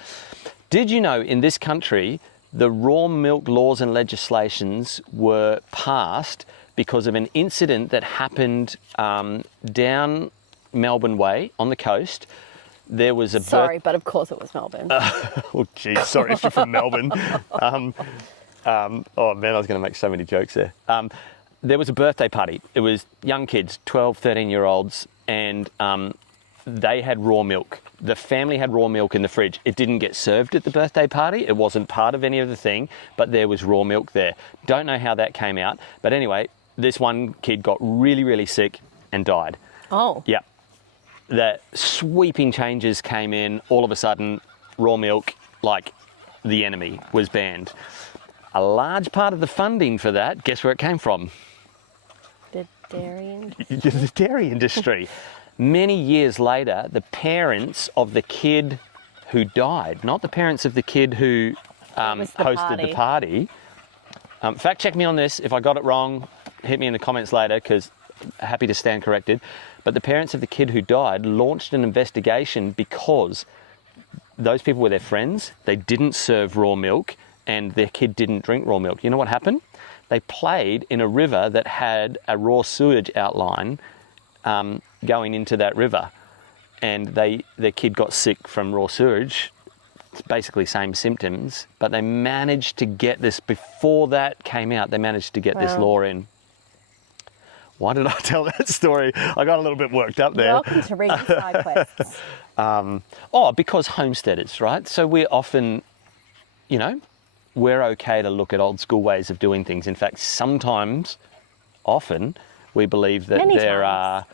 Did you know in this country, the raw milk laws and legislations were passed because of an incident that happened down Melbourne Way on the coast? There was a but of course it was Melbourne. Oh, geez, sorry if you're from Melbourne. Oh, man, I was going to make so many jokes there. There was a birthday party. It was young kids, 12, 13-year-olds, and they had raw milk. The family had raw milk in the fridge. It didn't get served at the birthday party. It wasn't part of any of the thing, but there was raw milk there. Don't know how that came out. But anyway, this one kid got really, really sick and died. Oh. Yeah. The sweeping changes came in. All of a sudden, raw milk, like the enemy, was banned. A large part of the funding for that, guess where it came from? The dairy industry. The dairy industry. Many years later, the parents of the kid who died, not the parents of the kid who hosted the party. Fact check me on this. If I got it wrong, hit me in the comments later, because happy to stand corrected. But the parents of the kid who died launched an investigation because those people were their friends. They didn't serve raw milk and their kid didn't drink raw milk. You know what happened? They played in a river that had a raw sewage outline going into that river, and their kid got sick from raw sewage. It's basically same symptoms, but they managed to get this, before that came out, they managed to get this law in. Why did I tell that story? I got a little bit worked up there. Welcome to Reading Side Quests. Because homesteaders, right? So we're often, you know, we're okay to look at old school ways of doing things. In fact, often, we believe that are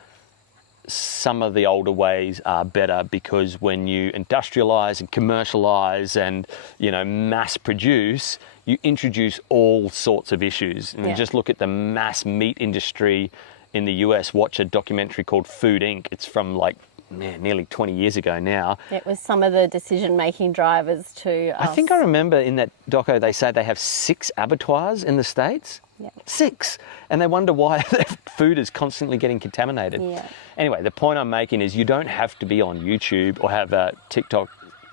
some of the older ways are better, because when you industrialize and commercialize and, you know, mass produce, you introduce all sorts of issues. And just look at the mass meat industry in the US. Watch a documentary called Food Inc. It's from like, man, nearly 20 years ago now. It was some of the decision-making drivers to us. I think I remember in that doco they say they have 6 abattoirs in the States. Yeah. 6. And they wonder why their food is constantly getting contaminated. Yeah. Anyway, the point I'm making is you don't have to be on YouTube or have a TikTok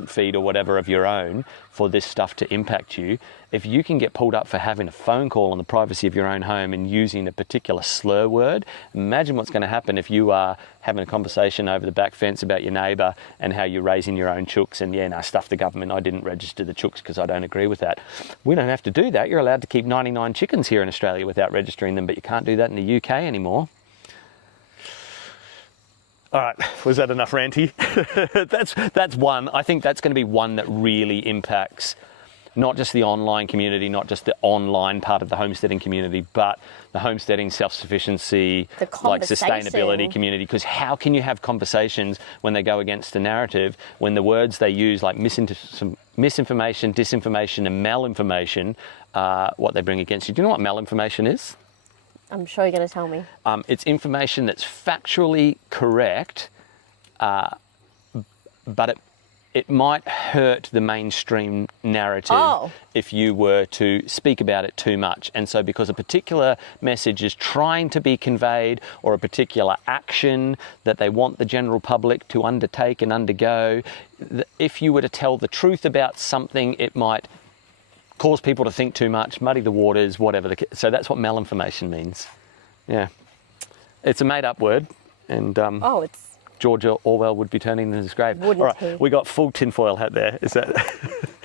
feed or whatever of your own for this stuff to impact you. If you can get pulled up for having a phone call in the privacy of your own home and using a particular slur word, imagine what's going to happen if you are having a conversation over the back fence about your neighbour and how you're raising your own chooks and, stuff the government, I didn't register the chooks because I don't agree with that. We don't have to do that. You're allowed to keep 99 chickens here in Australia without registering them, but you can't do that in the UK anymore. All right, was that enough ranty? That's one. I think that's going to be one that really impacts not just the online community, not just the online part of the homesteading community, but the homesteading self-sufficiency, like sustainability community. Because how can you have conversations when they go against the narrative, when the words they use, like misinformation, disinformation, and malinformation, what they bring against you? Do you know what malinformation is? I'm sure you're going to tell me. It's information that's factually correct, but it might hurt the mainstream narrative if you were to speak about it too much. And so because a particular message is trying to be conveyed, or a particular action that they want the general public to undertake and undergo, if you were to tell the truth about something, it might cause people to think too much, muddy the waters, whatever. So that's what malinformation means. Yeah. It's a made-up word, and George Orwell would be turning in his grave. Wouldn't All right, he? we got full tinfoil hat there. Is that...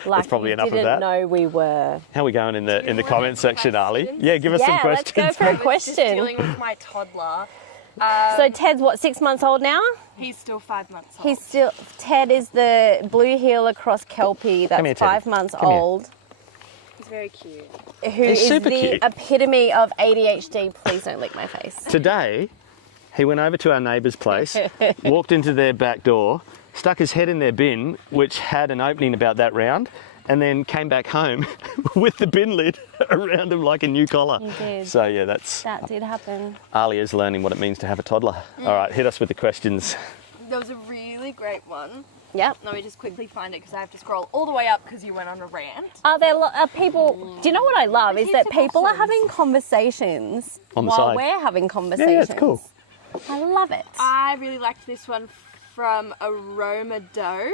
That's probably enough of that. Didn't know we were. How are we going in the comments section, Ali? Yeah, give us some questions. Let's go for a question. Just dealing with my toddler. So Ted's what, 6 months old now? He's still 5 months old. Ted is the blue heeler cross Kelpie that's here, 5 Teddy. months Come here. old. He's very cute. Who He's is super the cute. epitome of ADHD. Please don't lick my face. Today, he went over to our neighbour's place, walked into their back door, stuck his head in their bin, which had an opening about that round, and then came back home with the bin lid around him like a new collar. He did. So yeah, That did happen. Alia's learning what it means to have a toddler. All right, hit us with the questions. There was a really great one. Yep. Let me just quickly find it because I have to scroll all the way up because you went on a rant. Are there people? Do you know what I love is that Here's some people are options. having conversations On the while side. we're having conversations. it's cool. I love it. I really liked this one from Aroma Dough.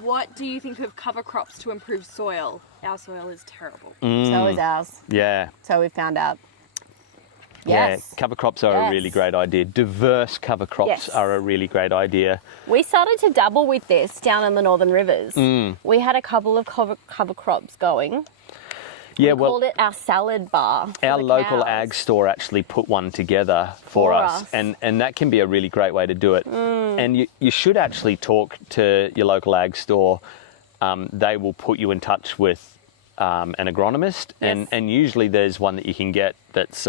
What do you think of cover crops to improve soil? Our soil is terrible. So is ours. Yeah. So we found out. Yes. Yeah, cover crops are a really Yes. great idea. Diverse cover crops Yes. are a really great idea. We started to dabble with this down in the Northern Rivers. We had a couple of cover crops going. Yeah, We called it our salad bar. for our the local cows. ag store actually put one together for us. And that can be a really great way to do it. And you should actually talk to your local ag store. They will put you in touch with an agronomist, Yes. and usually there's one that you can get that's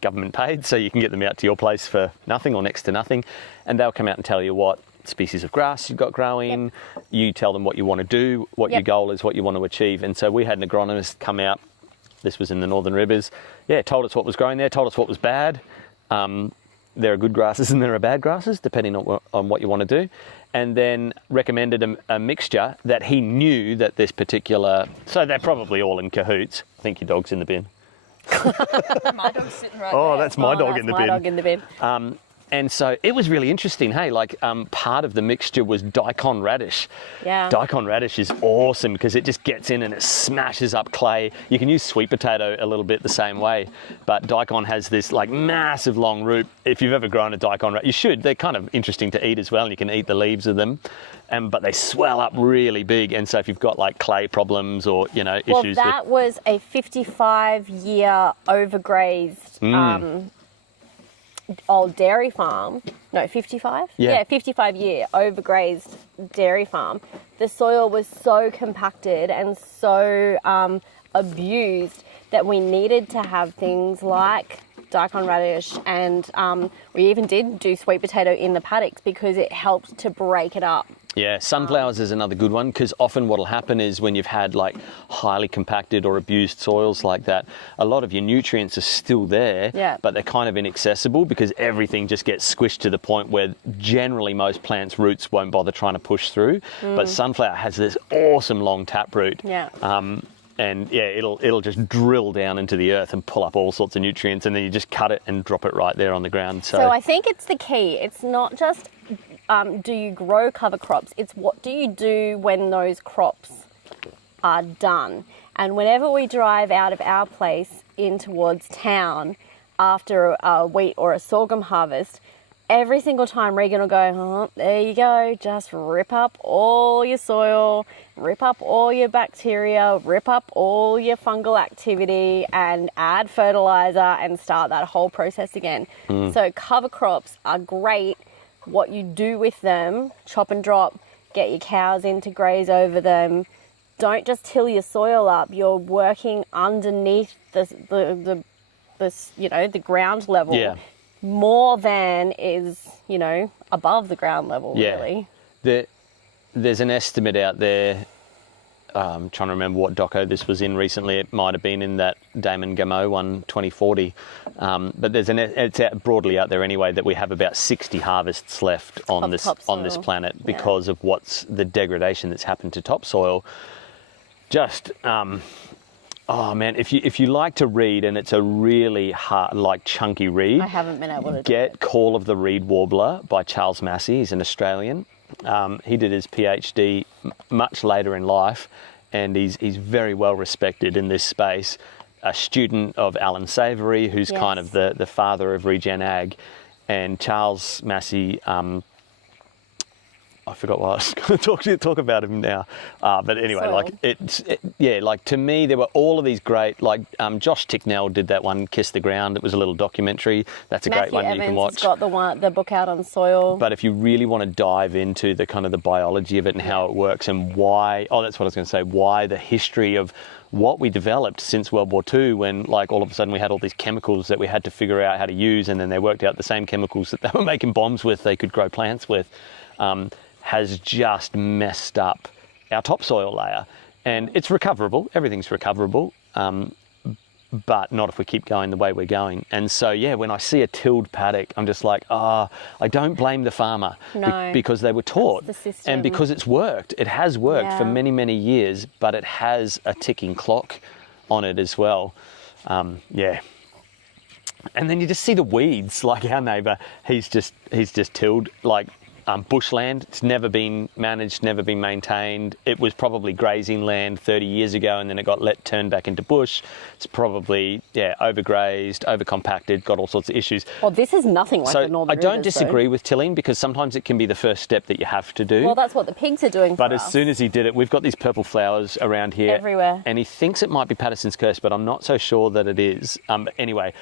government paid, so you can get them out to your place for nothing or next to nothing, and they'll come out and tell you what species of grass you've got growing. You tell them what you want to do, what your goal is, what you want to achieve. And so we had an agronomist come out. This was in the Northern Rivers. Yeah, told us what was growing there, told us what was bad. There are good grasses and there are bad grasses, depending on what you want to do. And then recommended a mixture that he knew that this particular... So they're probably all in cahoots. I think your dog's in the bin. My dog's sitting right Oh, there. that's my dog that's in the my bin. dog in the bin. And so it was really interesting, hey, part of the mixture was daikon radish. Yeah. Daikon radish is awesome because it just gets in and it smashes up clay. You can use sweet potato a little bit the same way, but daikon has this massive long root. If you've ever grown a daikon radish, you should. They're kind of interesting to eat as well, and you can eat the leaves of them. But they swell up really big, and so if you've got clay problems or issues. Well, that was a 55-year overgrazed old dairy farm. No, 55? Yeah. 55-year overgrazed dairy farm. The soil was so compacted and so abused that we needed to have things like daikon radish, and we even did do sweet potato in the paddocks because it helped to break it up. Yeah, sunflowers is another good one because often what will happen is when you've had highly compacted or abused soils like that, a lot of your nutrients are still there, but they're kind of inaccessible because everything just gets squished to the point where generally most plants' roots won't bother trying to push through. But sunflower has this awesome long taproot. Yeah. And yeah, it'll just drill down into the earth and pull up all sorts of nutrients, and then you just cut it and drop it right there on the ground. So I think it's the key. It's not just do you grow cover crops, it's what do you do when those crops are done. And whenever we drive out of our place in towards town after a wheat or a sorghum harvest, every single time Regan will go, oh, there you go, just rip up all your soil, rip up all your bacteria, rip up all your fungal activity and add fertilizer and start that whole process again. So cover crops are great. What you do with them, chop and drop, get your cows in to graze over them. Don't just till your soil up. You're working underneath the ground level. Yeah. More than is, above the ground level, really. There's an estimate out there. I'm trying to remember what doco this was in recently. It might have been in that Damon Gameau one, 2040. But it's out broadly out there anyway that we have about 60 harvests left on this planet because of what's the degradation that's happened to topsoil. Just oh man, if you like to read and it's a really hard, chunky read, I haven't been able to get Call of the Reed Warbler by Charles Massey. He's an Australian. He did his PhD much later in life, and he's very well respected in this space. A student of Alan Savory, who's kind of the father of regen ag, and Charles Massey. I forgot what I was going to talk about him now. But anyway, Soil. like to me, there were all of these great, like Josh Ticknell did that one, Kiss the Ground. It was a little documentary. That's a great one Evans you can watch. Has got the book out on soil. But if you really want to dive into the kind of the biology of it and how it works and why, that's what I was going to say, why the history of what we developed since World War II, when like all of a sudden we had all these chemicals that we had to figure out how to use, and then they worked out the same chemicals that they were making bombs with, they could grow plants with, has just messed up our topsoil layer. And it's recoverable, everything's recoverable, but not if we keep going the way we're going. And so, yeah, when I see a tilled paddock, I'm just like, I don't blame the farmer. No, because they were taught. that's the system. And because it's worked. It has worked for many, many years, but it has a ticking clock on it as well. Yeah. And then you just see the weeds, like our neighbour, he's just tilled, like, bushland. It's never been managed, never been maintained. It was probably grazing land 30 years ago, and then it got turned back into bush. It's probably, overgrazed, overcompacted, got all sorts of issues. Well, this is nothing like the Northern I don't Rivers, disagree with tilling, because sometimes it can be the first step that you have to do. Well, that's what the pigs are doing But for as us. soon as he did it, we've got these purple flowers around here. Everywhere. And he thinks it might be Patterson's curse, but I'm not so sure that it is. Anyway,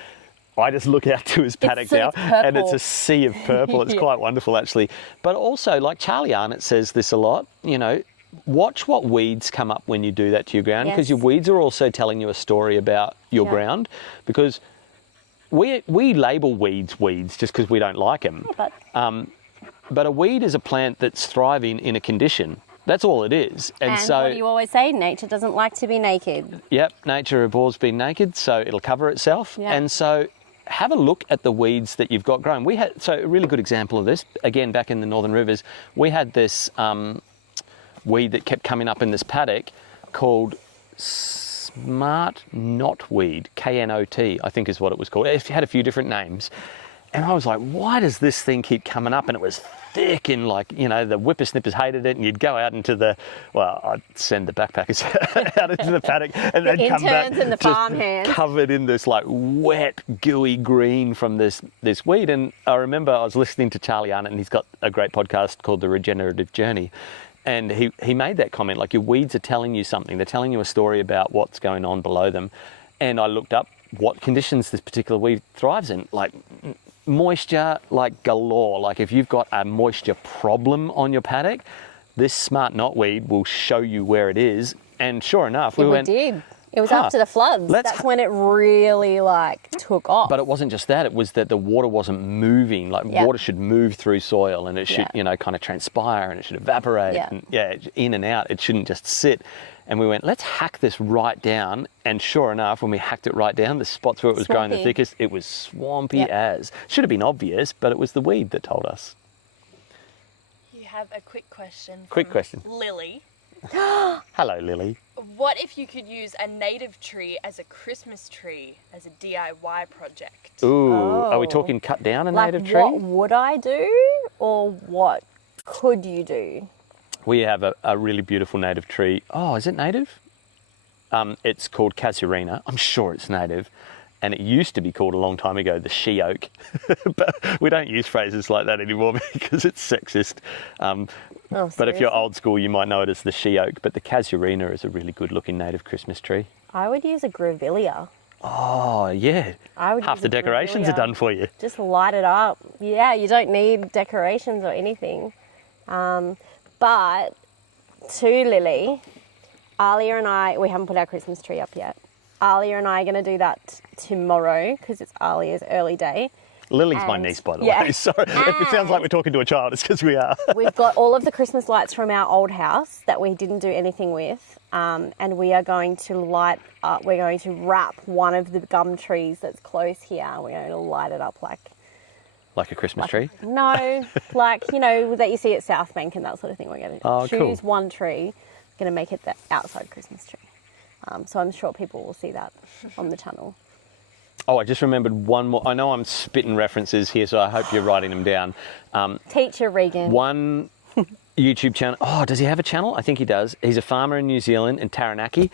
I just look out to his paddock now, and it's a sea of purple. It's quite wonderful, actually. But also, like Charlie Arnott says this a lot, watch what weeds come up when you do that to your ground, because your weeds are also telling you a story about your ground. Because we label weeds just because we don't like them. But a weed is a plant that's thriving in a condition. That's all it is. And so, what do you always say? Nature doesn't like to be naked. Yep, nature abhors being naked, so it'll cover itself. Yep. And so have a look at the weeds that you've got growing. So a really good example of this, again, back in the Northern Rivers, we had this weed that kept coming up in this paddock called Smart Knotweed, K-N-O-T, I think is what it was called. It had a few different names. And I was like, why does this thing keep coming up? And it was thick, and like, the whippersnippers hated it, and you'd go out into I'd send the backpackers out into the paddock, and they'd come back and the farmhands covered in this like wet, gooey green from this weed. And I remember I was listening to Charlie Arnott, and he's got a great podcast called The Regenerative Journey. And he made that comment, like, your weeds are telling you something. They're telling you a story about what's going on below them. And I looked up what conditions this particular weed thrives in, like moisture, like galore. Like if you've got a moisture problem on your paddock, this Smart Knotweed will show you where it is. And sure enough, we went... did. It was after the floods. That's when it really took off. But it wasn't just that. It was that the water wasn't moving. Like water should move through soil, and it should, kind of transpire, and it should evaporate. Yeah. And in and out. It shouldn't just sit. And we went, let's hack this right down. And sure enough, when we hacked it right down, the spots where it was growing the thickest, it was swampy as. Should have been obvious, but it was the weed that told us. You have a quick question. Quick question. Lily. Hello, Lily. What if you could use a native tree as a Christmas tree as a DIY project? Ooh, are we talking cut down a native tree? What would I do, or what could you do? We have a really beautiful native tree. Oh, is it native? It's called casuarina. I'm sure it's native. And it used to be called a long time ago the she oak. But we don't use phrases like that anymore because it's sexist. But if you're old school, you might know it as the she oak. But the casuarina is a really good looking native Christmas tree. I would use a grevillea. Oh, yeah. Half the decorations are done for you. Just light it up. Yeah, you don't need decorations or anything. But to Lily, Alia and I, we haven't put our Christmas tree up yet. Alia and I are going to do that tomorrow because it's Alia's early day. Lily's my niece, by the way. Sorry, if it sounds like we're talking to a child, it's because we are. We've got all of the Christmas lights from our old house that we didn't do anything with, and we are going to light up. We're going to wrap one of the gum trees that's close here. We're going to light it up like a Christmas tree? No, that you see at South Bank and that sort of thing. We're going to choose one tree, going to make it the outside Christmas tree. So I'm sure people will see that on the channel. Oh, I just remembered one more. I know I'm spitting references here, so I hope you're writing them down. Teacher Regan. One YouTube channel. Oh, does he have a channel? I think he does. He's a farmer in New Zealand, in Taranaki.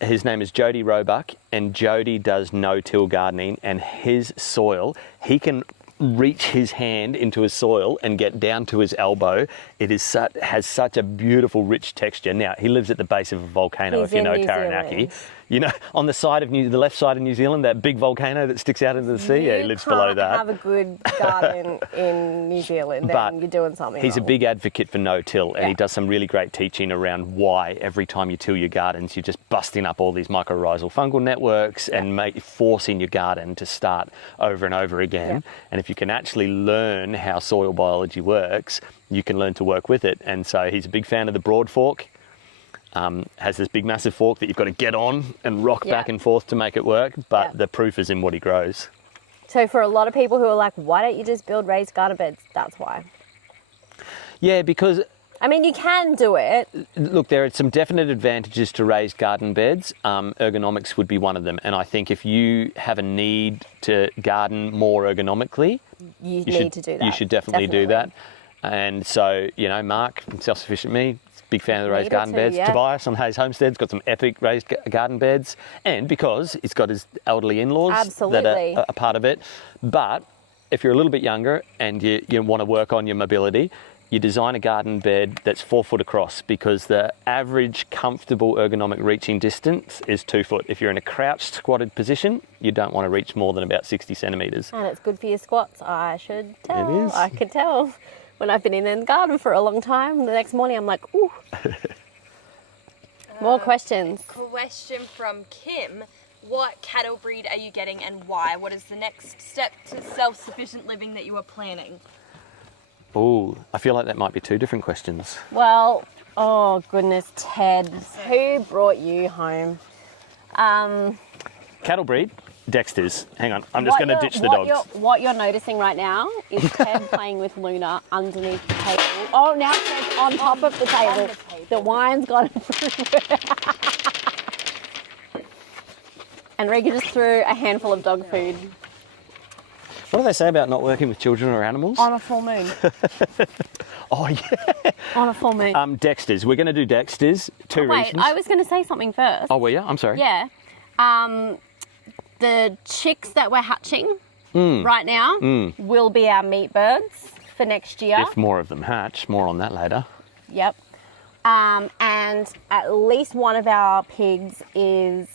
His name is Jody Roebuck, and Jody does no-till gardening, and his soil, he can reach his hand into his soil and get down to his elbow, it is has such a beautiful, rich texture. Now, he lives at the base of a volcano, if you know Taranaki. You know, on the side of the left side of New Zealand, that big volcano that sticks out into the sea, yeah, he lives below that. You can't have a good garden in New Zealand, then you're doing something He's wrong. a big advocate for no-till, and he does some really great teaching around why every time you till your gardens, you're just busting up all these mycorrhizal fungal networks and forcing your garden to start over and over again. And if you can actually learn how soil biology works, you can learn to work with it. And so he's a big fan of the broad fork. Has this big massive fork that you've got to get on and rock back and forth to make it work, but the proof is in what he grows. So for a lot of people who are like, why don't you just build raised garden beds? That's why. Yeah, because... I mean, you can do it. Look, there are some definite advantages to raised garden beds. Ergonomics would be one of them. And I think if you have a need to garden more ergonomically, you need to do that. You should definitely do that. And so, you know, Mark, self-sufficient me, big fan of the raised garden beds. Yeah. Tobias on Hayes Homestead's got some epic raised garden beds. And because he's got his elderly in-laws that are a part of it. But if you're a little bit younger and you want to work on your mobility, you design a garden bed that's 4 foot across, because the average comfortable ergonomic reaching distance is 2 foot. If you're in a crouched squatted position, you don't want to reach more than about 60 centimetres. And it's good for your squats, I should tell. It is. I can tell. When I've been in the garden for a long time, the next morning I'm like, ooh. More questions. Question from Kim. What cattle breed are you getting and why? What is the next step to self-sufficient living that you are planning? Oh, I feel like that might be 2 different questions. Well, oh goodness, Ted, who brought you home? Cattle breed? Dexter's. Hang on, I'm just going to ditch the dogs. What you're noticing right now is Ted playing with Luna underneath the table. Oh, now Ted's on top of the table. The wine's gone everywhere. And Regan just threw a handful of dog food. What do they say about not working with children or animals? On a full moon. Oh, yeah. On a full moon. Dexter's. We're going to do Dexter's. Two reasons. Wait, I was going to say something first. Oh, were you? I'm sorry. Yeah. The chicks that we're hatching right now will be our meat birds for next year. If more of them hatch. More on that later. Yep. And at least one of our pigs is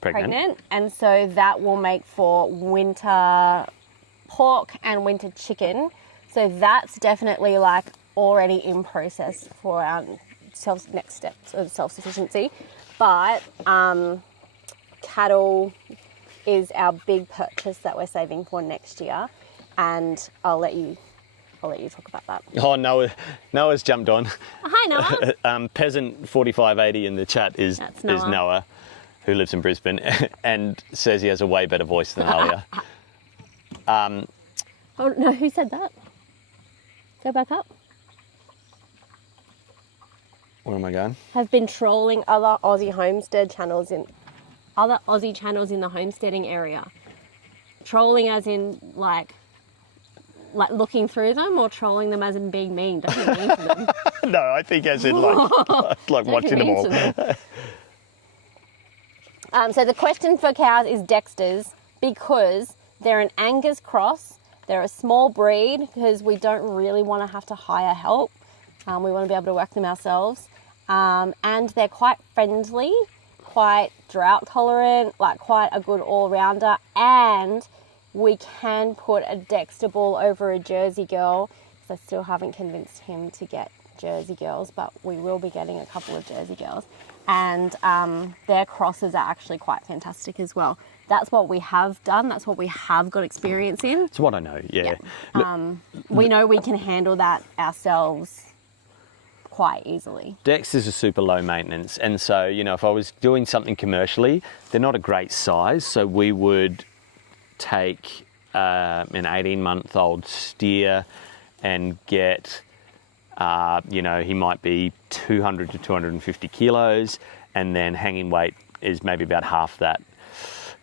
pregnant. And so that will make for winter pork and winter chicken. So that's definitely like already in process for our next steps of self-sufficiency. But cattle is our big purchase that we're saving for next year, and I'll let you talk about that. Oh, Noah's jumped on. Hi, Noah. Peasant 4580 in the chat is Noah, who lives in Brisbane and says he has a way better voice than Alia. Oh no, who said that? Go back up. Where am I going? Have been trolling other Aussie homestead channels in the homesteading area. Trolling as in like looking through them, or trolling them as in being mean? Don't be mean to them. No, I think as in like watching them all. So the question for cows is Dexter's, because they're an Angus cross. They're a small breed because we don't really want to have to hire help. We want to be able to work them ourselves. And they're quite friendly, quite drought tolerant, like quite a good all-rounder. And we can put a Dexter bull over a Jersey girl, because I still haven't convinced him to get Jersey girls, but we will be getting a couple of Jersey girls. And their crosses are actually quite fantastic as well. That's what we have done. That's what we have got experience in. It's what I know, yeah. We know we can handle that ourselves quite easily. Dexters are super low maintenance, and so, you know, if I was doing something commercially, they're not a great size, so we would take an 18-month-old steer and get, he might be 200 to 250 kilos, and then hanging weight is maybe about half that.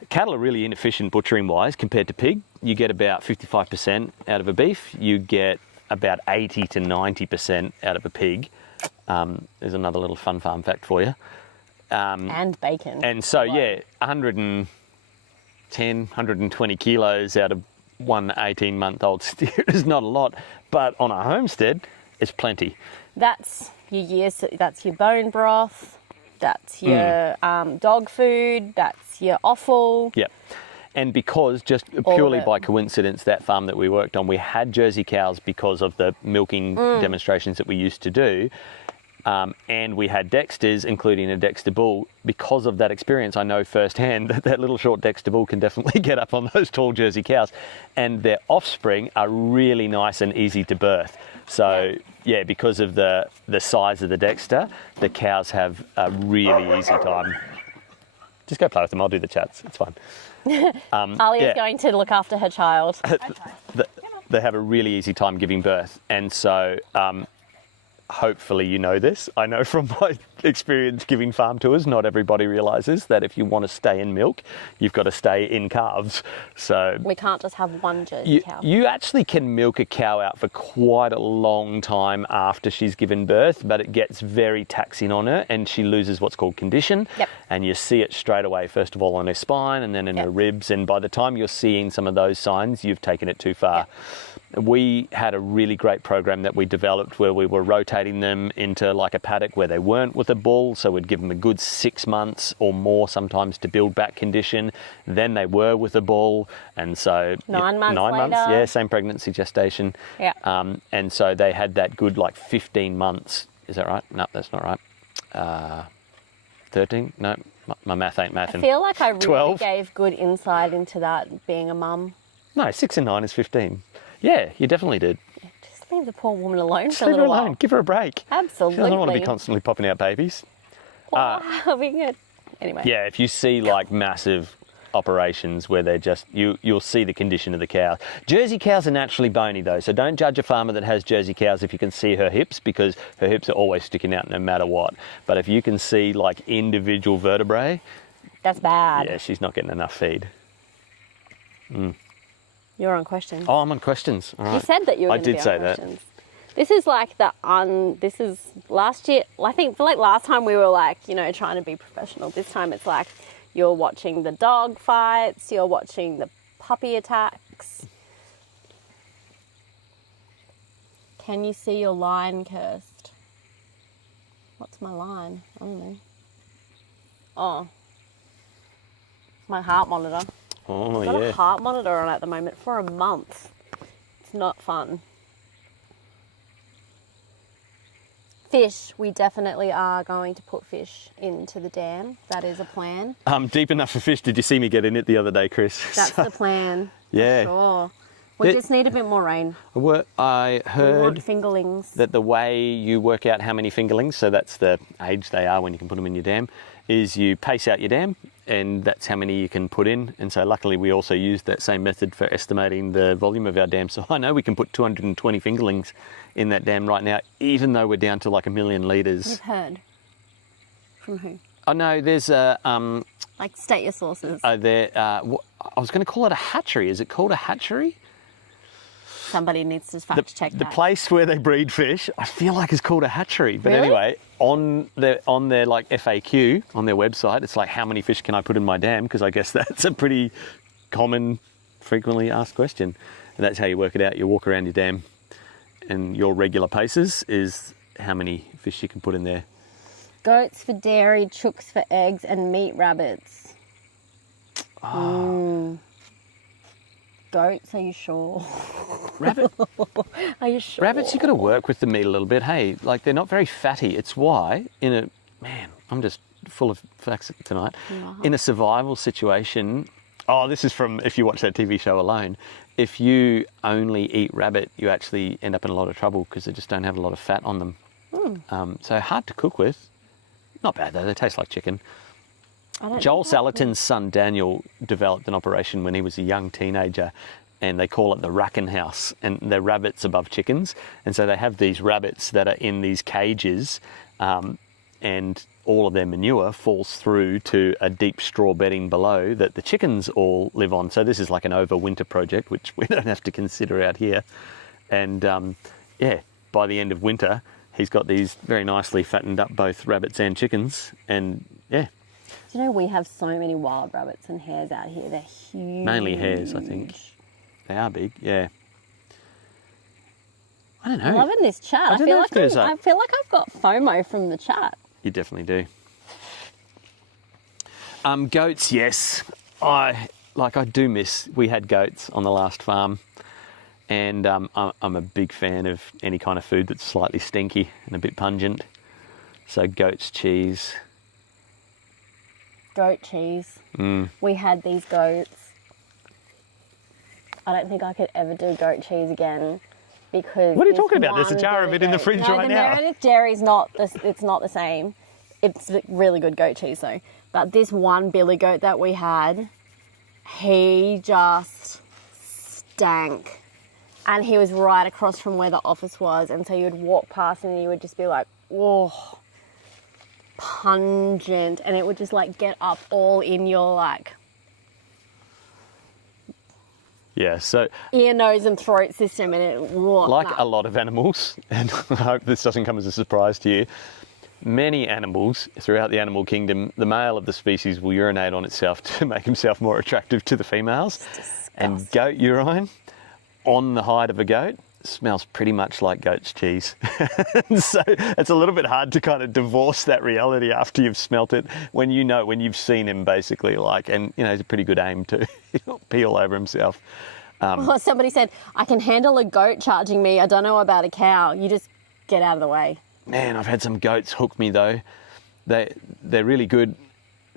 Cattle are really inefficient butchering-wise compared to pig. You get about 55% out of a beef. You get about 80 to 90% out of a pig. There's another little fun farm fact for you. And bacon. And so, 110, 120 kilos out of one 18-month-old steer is not a lot, but on a homestead, it's plenty. That's your years. That's your bone broth. That's your dog food. That's your offal. Yeah. And because just purely by coincidence, that farm that we worked on, we had Jersey cows because of the milking demonstrations that we used to do. And we had Dexters, including a Dexter bull. Because of that experience, I know firsthand that that little short Dexter bull can definitely get up on those tall Jersey cows. And their offspring are really nice and easy to birth. So, yeah, because of the size of the Dexter, the cows have a really easy time. Just go play with them. I'll do the chats. It's fine. Alia's going to look after her child. They have a really easy time giving birth. And so hopefully you know this. I know from my experience giving farm tours, not everybody realises that if you want to stay in milk, you've got to stay in calves. So we can't just have one Jersey cow. You actually can milk a cow out for quite a long time after she's given birth, but it gets very taxing on her and she loses what's called condition. Yep. And you see it straight away, first of all on her spine and then in her ribs. And by the time you're seeing some of those signs, you've taken it too far. Yep. We had a really great program that we developed where we were rotating them into like a paddock where they weren't with a bull. So we'd give them a good 6 months or more sometimes to build back condition. Then they were with a bull. And so 9 months 9 later. months, yeah, same pregnancy gestation. Yeah. And so they had that good like 15 months. Is that right? No, that's not right. 13? No, my math ain't mathing. I feel like I really 12? gave good insight into that being a mum. No, 6 and 9 is 15. Yeah, you definitely did. Just leave the poor woman alone Just for a leave her little alone. while. Give her a break. Absolutely. She doesn't want to be constantly popping out babies. Having it. Anyway. Yeah, if you see like massive operations where they're just, you'll see the condition of the cow. Jersey cows are naturally bony though, so don't judge a farmer that has Jersey cows if you can see her hips, because her hips are always sticking out no matter what. But if you can see like individual vertebrae, That's bad. yeah, she's not getting enough feed. You're on questions. Oh, I'm on questions. All right. You said that you were I going to did be say on that. questions. This is like this is last year. I think like last time we were like, trying to be professional. This time it's like you're watching the dog fights, you're watching the puppy attacks. Can you see your line, Kirst? What's my line? I don't know. Oh. My heart monitor. Oh, I've got yeah. a heart monitor on at the moment for a month. It's not fun. Fish. We definitely are going to put fish into the dam. That is a plan. Deep enough for fish. Did you see me get in it the other day, Chris? That's the plan. Yeah. Sure. We just need a bit more rain. I We want heard fingerlings. that the way you work out how many fingerlings, so that's the age they are when you can put them in your dam, is you pace out your dam, and that's how many you can put in. And so luckily we also used that same method for estimating the volume of our dam. So I know we can put 220 fingerlings in that dam right now, even though we're down to like 1 million litres. You've heard. From who? Oh no, there's a, Like, state your sources. I was going to call it a hatchery. Is it called a hatchery? Somebody needs to fact check The that. place where they breed fish, I feel like it's called a hatchery. But Really? anyway, on their like FAQ on their website, it's like, how many fish can I put in my dam? Because I guess that's a pretty common, frequently asked question. And that's how you work it out. You walk around your dam, and your regular paces is how many fish you can put in there. Goats for dairy, chooks for eggs, and meat rabbits. Goats, are you sure? Rabbit, Are you sure? rabbits, you got to work with the meat a little bit. Hey, like they're not very fatty. It's why I'm just full of facts tonight. Wow. In a survival situation, this is from if you watch that TV show Alone. If you only eat rabbit, you actually end up in a lot of trouble because they just don't have a lot of fat on them. So hard to cook with. Not bad though. They taste like chicken. Joel Salatin's son Daniel developed an operation when he was a young teenager, and they call it the Racken House, and they're rabbits above chickens. And so they have these rabbits that are in these cages, and all of their manure falls through to a deep straw bedding below that the chickens all live on. So this is like an overwinter project, which we don't have to consider out here. And by the end of winter, he's got these very nicely fattened up both rabbits and chickens, and yeah. Do you know we have so many wild rabbits and hares out here? They're huge. Mainly hares, I think. They are big, yeah. I don't know. I'm loving this chat. I don't feel know like if there's I feel like I've got FOMO from the chat. You definitely do. Goats, yes. I do miss. We had goats on the last farm, and I'm a big fan of any kind of food that's slightly stinky and a bit pungent. So goat's cheese. Goat cheese. We had these goats. I don't think I could ever do goat cheese again because. What are you talking about? There's a jar of it in the fridge right now. The Meredith Dairy's not. It's not the same. It's really good goat cheese though. But this one billy goat that we had, he just stank. And he was right across from where the office was. And so you would walk past and you would just be like, whoa, pungent. And it would just like get up all in your like Yeah, so ear, nose and throat system. And it like a lot of animals, and I hope this doesn't come as a surprise to you, many animals throughout the animal kingdom, the male of the species will urinate on itself to make himself more attractive to the females. And goat urine on the hide of a goat smells pretty much like goat's cheese. So it's a little bit hard to kind of divorce that reality after you've smelt it when you've seen him basically, like, and you know, he's a pretty good aim to pee all over himself. Well, somebody said, I can handle a goat charging me. I don't know about a cow. You just get out of the way. Man, I've had some goats hook me though. They're really good.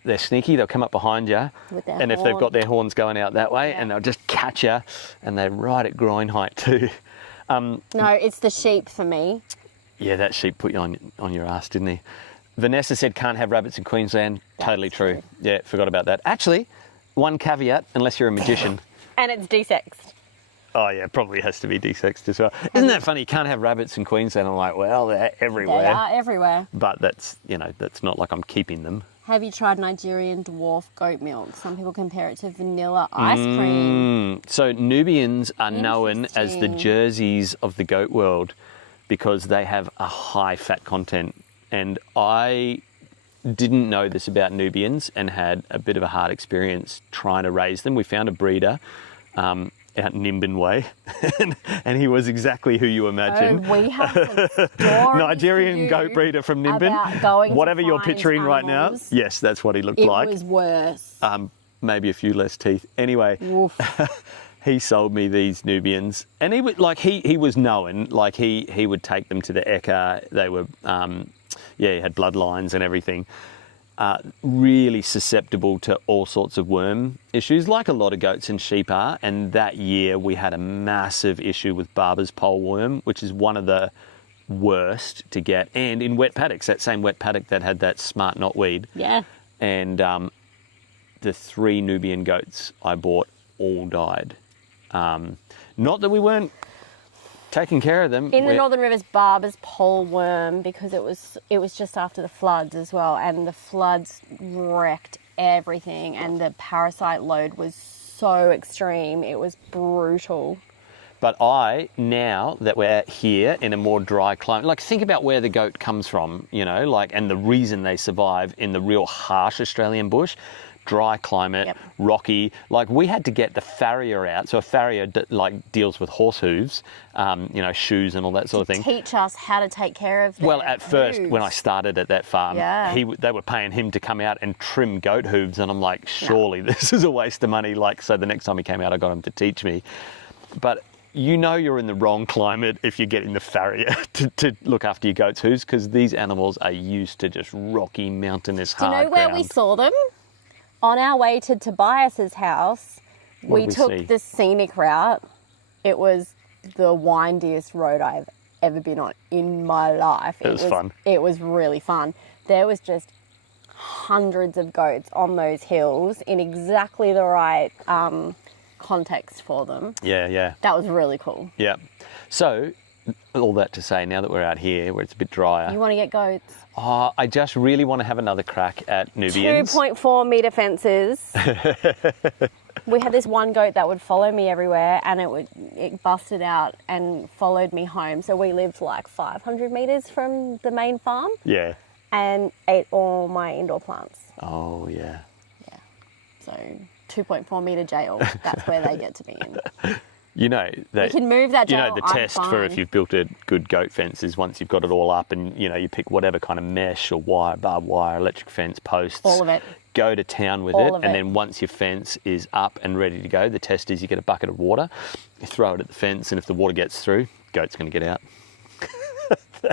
They're sneaky. They'll come up behind you, and if they've got their horns going out that way, and they'll just catch you, and they're right at groin height too. No, it's the sheep for me. Yeah, that sheep put you on your ass, didn't he? Vanessa said can't have rabbits in Queensland. Totally true. Yeah, forgot about that. Actually, one caveat, unless you're a magician. And it's desexed. Oh yeah, probably has to be desexed as well. Isn't that funny? You can't have rabbits in Queensland. I'm like, well, they're everywhere. They are everywhere. But that's not like I'm keeping them. Have you tried Nigerian dwarf goat milk? Some people compare it to vanilla ice cream. So Nubians are known as the Jerseys of the goat world because they have a high fat content. And I didn't know this about Nubians and had a bit of a hard experience trying to raise them. We found a breeder out Nimbin way, and he was exactly who you imagine. Oh, we have some stories Nigerian goat breeder from Nimbin. Whatever you're picturing right now, yes, that's what he looked like. It was worse. Maybe a few less teeth. Anyway, he sold me these Nubians, and he was known. Like he would take them to the Eka. They were, he had bloodlines and everything. Really susceptible to all sorts of worm issues, like a lot of goats and sheep are. And that year we had a massive issue with Barber's pole worm, which is one of the worst to get. And in wet paddocks, that same wet paddock that had that smart knotweed. Yeah. And the 3 Nubian goats I bought all died. Not that we weren't taking care of them. In the Northern Rivers, Barber's pole worm, because it was just after the floods as well, and the floods wrecked everything, and the parasite load was so extreme. It was brutal. But now that we're here in a more dry climate, like think about where the goat comes from, and the reason they survive in the real harsh Australian bush. Dry climate, rocky. Like we had to get the farrier out. So a farrier deals with horse hooves, shoes and all that sort of thing. Teach us how to take care of them. Well, at first, when I started at that farm, they were paying him to come out and trim goat hooves, and I'm like, surely this is a waste of money. So the next time he came out, I got him to teach me. But you're in the wrong climate if you're getting the farrier to look after your goat's hooves, because these animals are used to just rocky, mountainous, hard ground. Do you know where we saw them? On our way to Tobias's house, we took the scenic route. It was the windiest road I've ever been on in my life. It was fun. It was really fun. There was just hundreds of goats on those hills in exactly the right context for them. Yeah. That was really cool. Yeah. So, all that to say, now that we're out here where it's a bit drier. You want to get goats? I just really want to have another crack at Nubians. 2.4 metre fences. We had this one goat that would follow me everywhere, and it busted out and followed me home. So we lived like 500 metres from the main farm. Yeah. And ate all my indoor plants. Oh, yeah. Yeah. So 2.4 metre jail, that's where they get to be in. You know that you can move that. You know the I'm test for if fine. you've built a good goat fence is once you've got it all up, and you pick whatever kind of mesh or wire, barbed wire, electric fence, posts. All of it. Go to town with All it, of and it. then once your fence is up and ready to go, the test is you get a bucket of water, you throw it at the fence, and if the water gets through, goat's going to get out.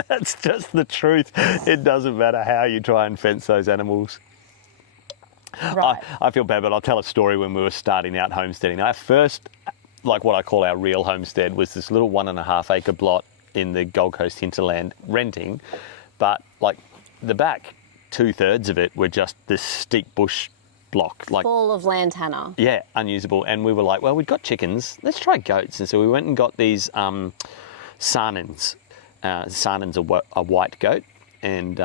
That's just the truth. It doesn't matter how you try and fence those animals. Right. I feel bad, but I'll tell a story when we were starting out homesteading. Our first, like what I call our real homestead, was this little 1.5 acre blot in the Gold Coast hinterland renting, but like the back 2/3 of it were just this steep bush block, like Full of lantana. yeah, unusable. And we were like, well, we've got chickens, let's try goats. And so we went and got these Sarnans. Sarnan's a white goat, and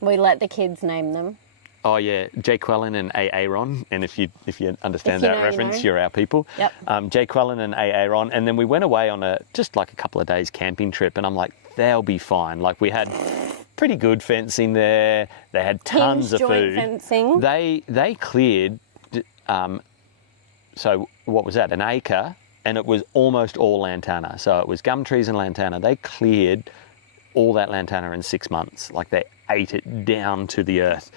We let the kids name them. oh yeah, Jay Quellen and Aaron. And if you understand If you that know, you reference, know. you're our people. Yep. Jay Quellen and Aaron. And then we went away on just like a couple of days camping trip, and I'm like, they'll be fine. Like we had pretty good fencing there. They had tons of joint food. fencing. They cleared. So what was that? An acre, and it was almost all lantana. So it was gum trees and lantana. They cleared all that lantana in 6 months. Like they ate it down to the earth.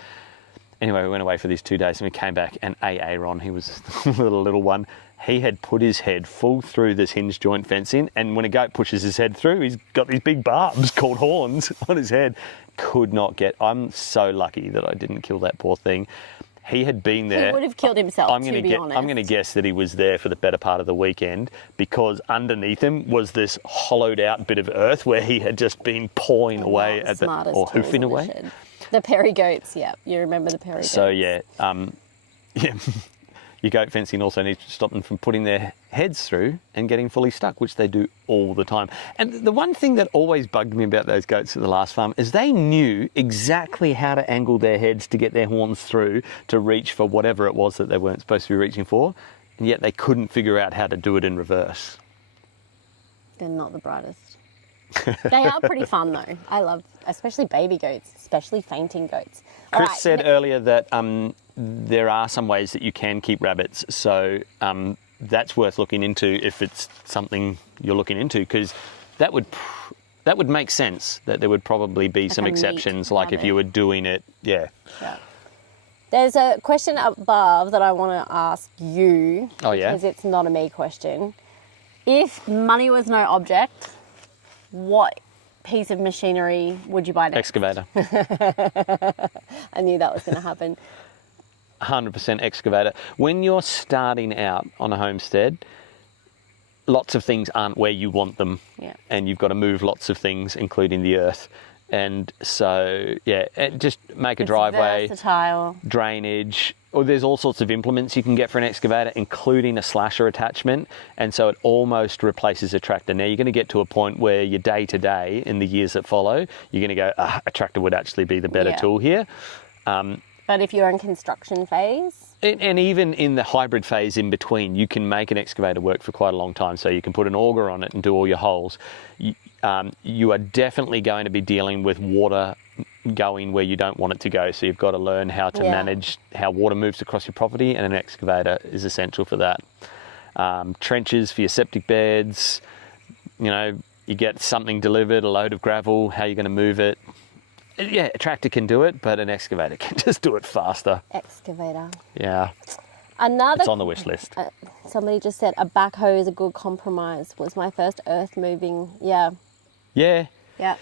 Anyway, we went away for these 2 days, and we came back, and Aaron, he was the little one, he had put his head full through this hinge joint fencing, and when a goat pushes his head through, he's got these big barbs called horns on his head. Could not get. I'm so lucky that I didn't kill that poor thing. He had been there. He would have killed himself, to be honest. I'm going to guess that he was there for the better part of the weekend, because underneath him was this hollowed out bit of earth where he had just been pawing away at Smartest or tools hoofing in the away. shed. The Perry goats, yeah. You remember the Perry goats. So yeah, your goat fencing also needs to stop them from putting their heads through and getting fully stuck, which they do all the time. And the one thing that always bugged me about those goats at the last farm is they knew exactly how to angle their heads to get their horns through to reach for whatever it was that they weren't supposed to be reaching for, and yet they couldn't figure out how to do it in reverse. They're not the brightest. They are pretty fun though. I love, especially baby goats, especially fainting goats. All Chris right, said earlier that there are some ways that you can keep rabbits, so that's worth looking into if it's something you're looking into, because that would make sense that there would probably be some a meat exceptions, like if you were doing it, yeah. There's a question above that I want to ask you. Oh, yeah? Because it's not a me question. If money was no object, what piece of machinery would you buy next? Excavator. I knew that was going to happen. 100% excavator. When you're starting out on a homestead, lots of things aren't where you want them. Yeah. And you've got to move lots of things, including the earth. And so, yeah, just make a driveway, Versatile. drainage, or there's all sorts of implements you can get for an excavator, including a slasher attachment. And so it almost replaces a tractor. Now you're going to get to a point where your day to day in the years that follow, you're going to go, a tractor would actually be the better tool here. But if you're in construction phase? And even in the hybrid phase in between, you can make an excavator work for quite a long time. So you can put an auger on it and do all your holes. You are definitely going to be dealing with water going where you don't want it to go. So you've got to learn how to manage how water moves across your property, and an excavator is essential for that. Trenches for your septic beds, you get something delivered, a load of gravel, how you're going to move it. Yeah, a tractor can do it, but an excavator can just do it faster. Excavator. Yeah. Another. It's on the wish list. Somebody just said a backhoe is a good compromise. Was my first earth moving. Yeah. Yeah. Yeah.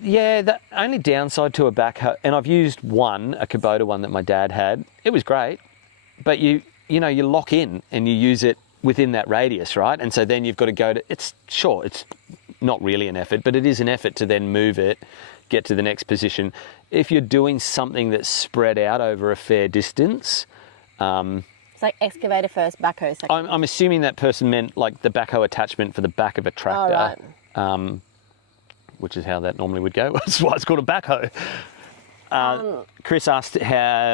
Yeah, the only downside to a backhoe, and I've used one, a Kubota one that my dad had. It was great, but you lock in and you use it within that radius, right? And so then you've got to go to, it's not really an effort, but it is an effort to then move it, get to the next position. If you're doing something that's spread out over a fair distance, It's like excavator first, backhoe second. I'm assuming that person meant like the backhoe attachment for the back of a tractor, which is how that normally would go. That's why it's called a backhoe. Chris asked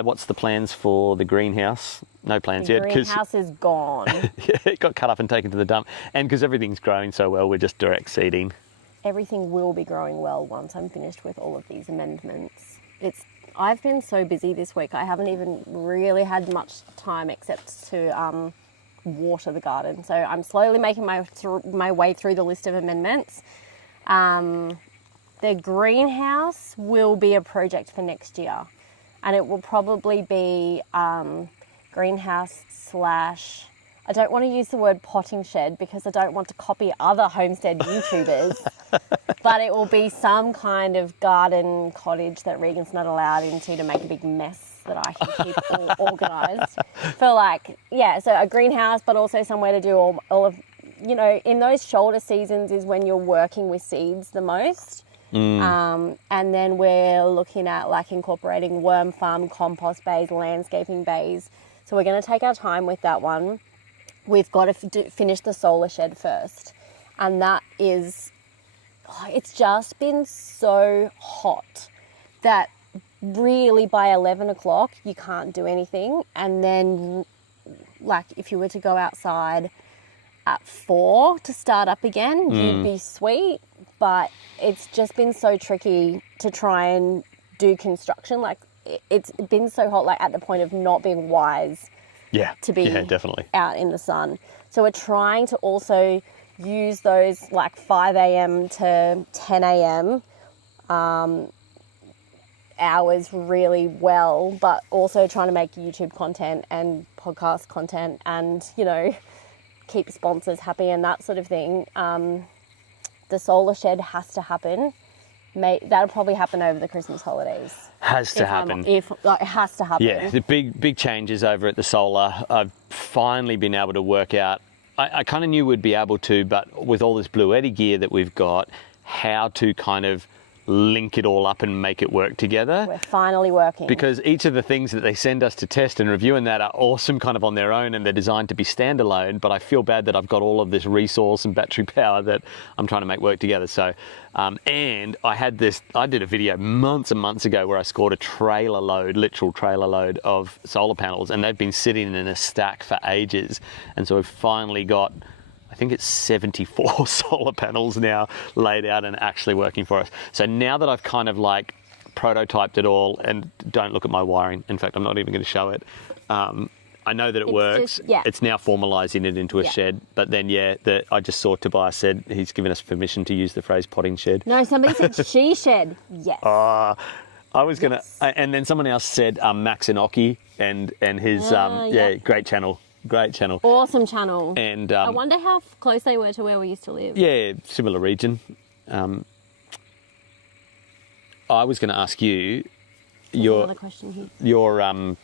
what's the plans for the greenhouse? No plans yet. The greenhouse is gone. Yeah, it got cut up and taken to the dump. And because everything's growing so well, we're just direct seeding. Everything will be growing well once I'm finished with all of these amendments. I've been so busy this week. I haven't even really had much time except to water the garden. So I'm slowly making my way through the list of amendments. The greenhouse will be a project for next year, and it will probably be greenhouse / I don't want to use the word potting shed because I don't want to copy other homestead YouTubers, but it will be some kind of garden cottage that Regan's not allowed into to make a big mess that I can keep all organised. For so a greenhouse, but also somewhere to do all of, in those shoulder seasons is when you're working with seeds the most. And then we're looking at incorporating worm farm, compost bays, landscaping bays. So we're going to take our time with that one. We've got to finish the solar shed first. And that is, it's just been so hot that really by 11 o'clock you can't do anything. And then if you were to go outside at 4 to start up again, you'd be sweet. But it's just been so tricky to try and do construction. It's been so hot, at the point of not being wise to be definitely out in the sun. So we're trying to also use those 5 a.m. to 10 a.m. Hours really well, but also trying to make YouTube content and podcast content and, keep sponsors happy and that sort of thing. The solar shed has to happen. That'll probably happen over the Christmas holidays. Has to happen. It has to happen. Yeah, the big changes over at the solar. I've finally been able to work out. I kind of knew we'd be able to, but with all this Blue Eddy gear that we've got, how to kind of link it all up and make it work together. We're finally working. Because each of the things that they send us to test and review and that are awesome kind of on their own, and they're designed to be standalone, but I feel bad that I've got all of this resource and battery power that I'm trying to make work together. So, and I did a video months and months ago where I scored a literal trailer load of solar panels, and they've been sitting in a stack for ages. And so we've finally got, I think it's 74 solar panels now laid out and actually working for us. So now that I've kind of prototyped it all, and don't look at my wiring. In fact, I'm not even going to show it. I know that it works. It's now formalising it into a shed. But then, I just saw Tobias said he's given us permission to use the phrase potting shed. No, somebody said she shed. Yes. I was going to... And then someone else said Max Inoki and his... great channel. Great channel. Awesome channel. And I wonder how close they were to where we used to live. Yeah, similar region. I was going to ask you another question here. Your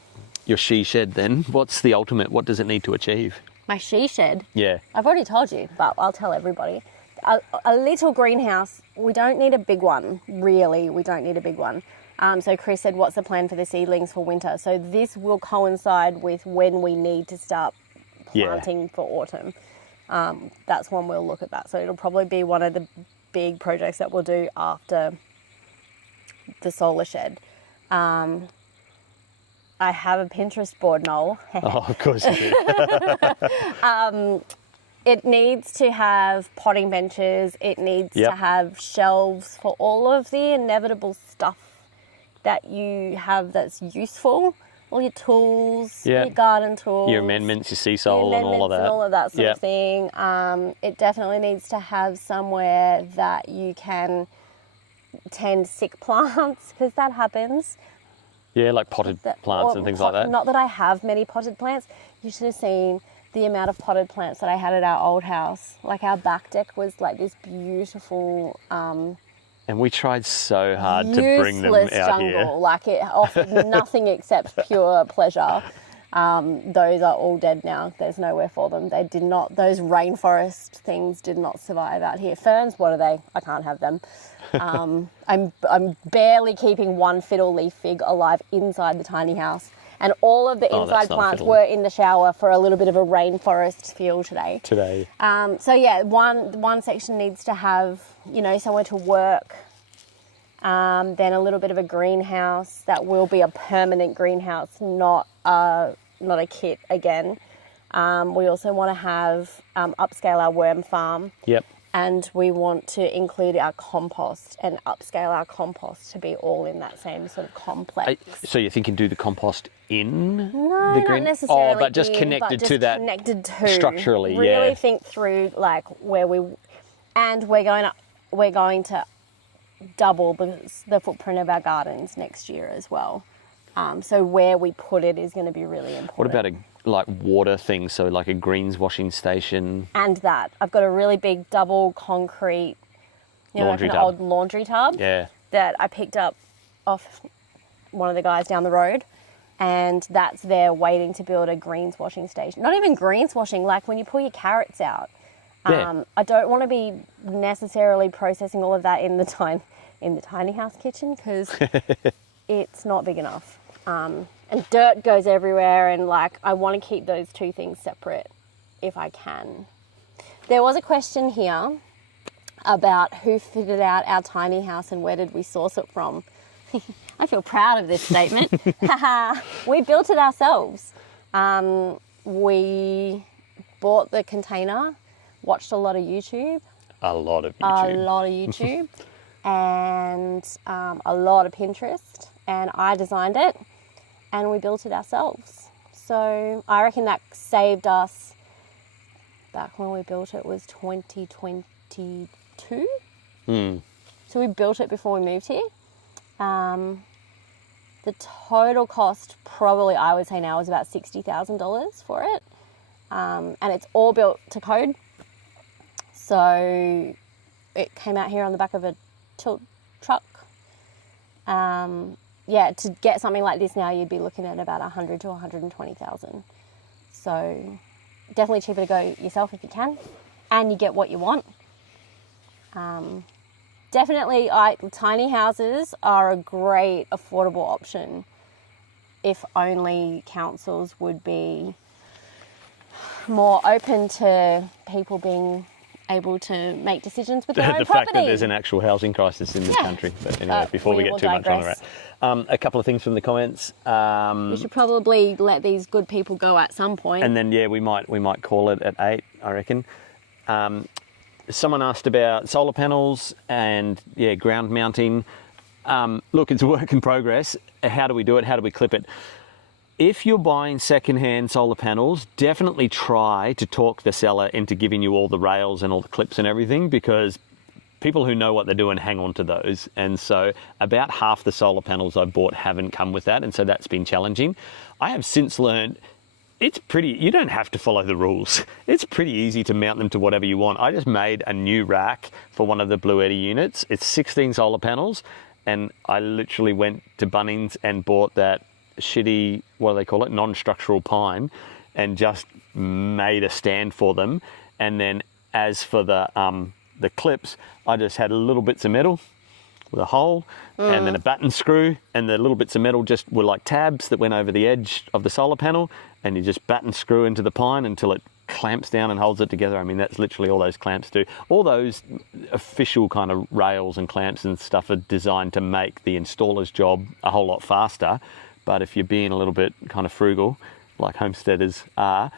she shed then. What's the ultimate? What does it need to achieve? My she shed? Yeah. I've already told you, but I'll tell everybody. A little greenhouse. We don't need a big one, really. We don't need a big one. So Chris said, what's the plan for the seedlings for winter? So this will coincide with when we need to start planting for autumn. That's when we'll look at that. So it'll probably be one of the big projects that we'll do after the solar shed. I have a Pinterest board, Noel. Oh, of course you do. It needs to have potting benches. It needs to have shelves for all of the inevitable stuff that you have that's useful. All your tools, your garden tools. Your amendments, your sea sole and all of that. And all of that sort of thing. It definitely needs to have somewhere that you can tend sick plants, because that happens. Yeah, like potted plants and things like that. Not that I have many potted plants. You should have seen the amount of potted plants that I had at our old house. Our back deck was this beautiful... and we tried so hard to bring them out jungle. here. It offered nothing except pure pleasure. Those are all dead now. There's nowhere for them. They did not. Those rainforest things did not survive out here. Ferns, what are they? I can't have them. I'm barely keeping one fiddle leaf fig alive inside the tiny house. And all of the inside plants were in the shower for a little bit of a rainforest feel today. One section needs to have, somewhere to work. Then a little bit of a greenhouse that will be a permanent greenhouse, not a kit again. We also want to have upscale our worm farm. Yep. and we want to include our compost and upscale our compost to be all in that same sort of complex. So you're thinking do the compost in No, the green? not necessarily. Oh, but just connected to that structurally. Really think through like where we're going to double the footprint of our gardens next year as well. So where we put it is going to be really important. What about like water things? So like a greens washing station. And that I've got a really big double concrete, Laundry like an tub. old laundry tub. Yeah. That I picked up off one of the guys down the road, and that's there waiting to build a greens washing station. Not even greens washing, like when you pull your carrots out. Yeah. I don't want to be necessarily processing all of that in the tiny house kitchen because it's not big enough. And dirt goes everywhere, and like I want to keep those two things separate if I can. There was a question here about who fitted out our tiny house and where did we source it from. I feel proud of this statement. We built it ourselves. We bought the container, watched a lot of YouTube. A lot of YouTube. And a lot of Pinterest. And I designed it and we built it ourselves. So I reckon that saved us, back when we built it was 2022. So we built it before we moved here. The total cost probably, I would say now, is about $60,000 for it. And it's all built to code. So it came out here on the back of a tilt truck. To get something like this now, you'd be looking at about $100,000 to $120,000. So definitely cheaper to go yourself if you can, and you get what you want. Definitely, tiny houses are a great affordable option if only councils would be more open to people being able to make decisions with their own the property. fact that there's an actual housing crisis in this country. But anyway, before we get too much on that, a couple of things from the comments. We should probably let these good people go at some point. And then we might call it at 8, I reckon. Someone asked about solar panels and ground mounting. Look, it's a work in progress. How do we do it? How do we clip it? If you're buying second-hand solar panels, definitely try to talk the seller into giving you all the rails and all the clips and everything, because people who know what they're doing hang on to those. And so about half the solar panels I've bought haven't come with that, and so that's been challenging. I have since learned you don't have to follow the rules. It's pretty easy to mount them to whatever you want. I just made a new rack for one of the Blue Eddy units. It's 16 solar panels, and I literally went to Bunnings and bought that shitty, what do they call it, non-structural pine, and just made a stand for them. And then as for the clips, I just had little bits of metal with a hole and then a batten screw, and the little bits of metal just were like tabs that went over the edge of the solar panel, and you just batten screw into the pine until it clamps down and holds it together. I mean, that's literally all those clamps do. All those official kind of rails and clamps and stuff are designed to make the installer's job a whole lot faster. But if you're being a little bit kind of frugal, like homesteaders are,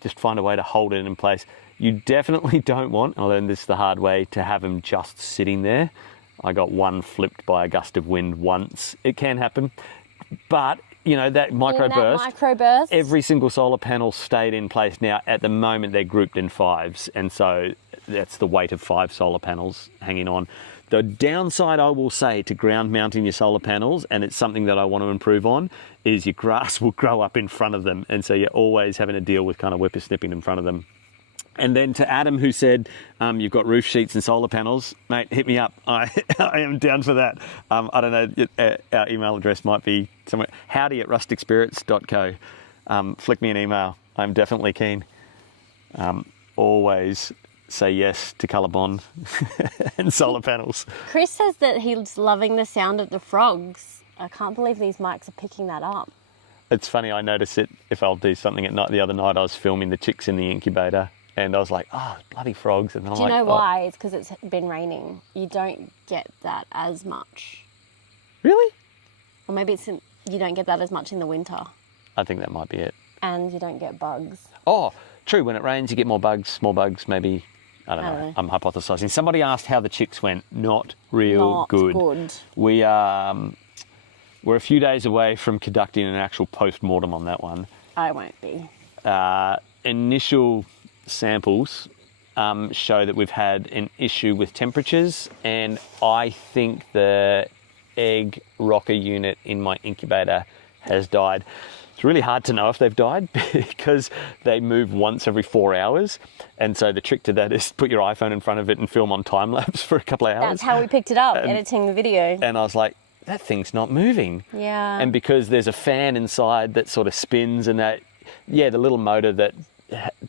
just find a way to hold it in place. You definitely don't want, I learned this the hard way, to have them just sitting there. I got one flipped by a gust of wind once. It can happen. But, that microburst, every single solar panel stayed in place. Now, at the moment, they're grouped in 5s. And so that's the weight of 5 solar panels hanging on. The downside, I will say, to ground mounting your solar panels, and it's something that I want to improve on, is your grass will grow up in front of them. And so you're always having to deal with kind of whippersnipping in front of them. And then to Adam, who said, you've got roof sheets and solar panels, mate, hit me up. I am down for that. I don't know, our email address might be somewhere, howdy@rusticspirits.co. Flick me an email. I'm definitely keen. Always say yes to Colorbond and solar panels. Chris says that he's loving the sound of the frogs. I can't believe these mics are picking that up. It's funny, I notice it if I'll do something at night. The other night I was filming the chicks in the incubator, and I was like, bloody frogs. And then Do you know why? It's because it's been raining. You don't get that as much. Really? Or maybe you don't get that as much in the winter. I think that might be it. And you don't get bugs. Oh, true. When it rains, you get more bugs, maybe. I don't know. I'm hypothesising. Somebody asked how the chicks went. Not real Not good. good. We're a few days away from conducting an actual post-mortem on that one. I won't be. Initial samples show that we've had an issue with temperatures, and I think the egg rocker unit in my incubator has died. It's really hard to know if they've died because they move once every 4 hours, and so the trick to that is put your iPhone in front of it and film on time lapse for a couple of hours. That's how we picked it up, editing the video. And I was like, that thing's not moving. Yeah. And because there's a fan inside that sort of spins, and that, the little motor that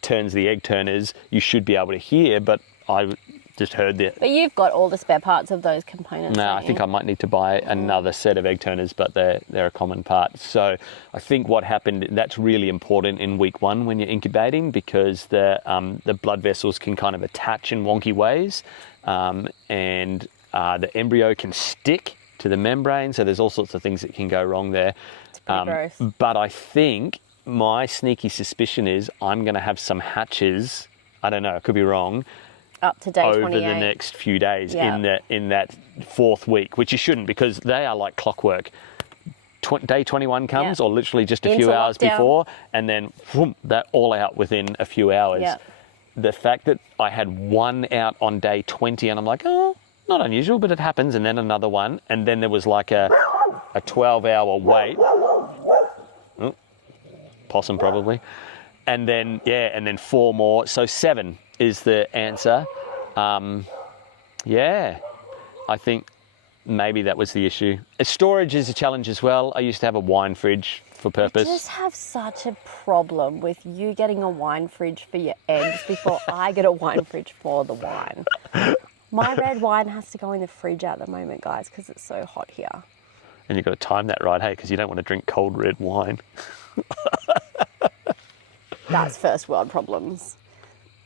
turns the egg turners, you should be able to hear, but I just heard that. But you've got all the spare parts of those components. No, I think I might need to buy another set of egg turners, but they're a common part. So I think what happened, that's really important in week 1 when you're incubating, because the blood vessels can kind of attach in wonky ways, and the embryo can stick to the membrane. So there's all sorts of things that can go wrong there. It's pretty gross. But I think my sneaky suspicion is I'm going to have some hatches. I don't know, I could be wrong. Up to day over 28. the next few days in that 4th week, which you shouldn't, because they are like clockwork. Day 21 comes, or literally just a few hours before, and then whoom, they're all out within a few hours. Yeah. The fact that I had one out on day 20, and I'm like, oh, not unusual, but it happens, and then another one, and then there was like a 12-hour wait. Oh, possum probably. And then 4 more, so 7 is the answer. I think maybe that was the issue. Storage is a challenge as well. I used to have a wine fridge for purpose. I just have such a problem with you getting a wine fridge for your eggs before I get a wine fridge for the wine. My red wine has to go in the fridge at the moment, guys, because it's so hot here. And you've got to time that right, hey, because you don't want to drink cold red wine. That's first world problems.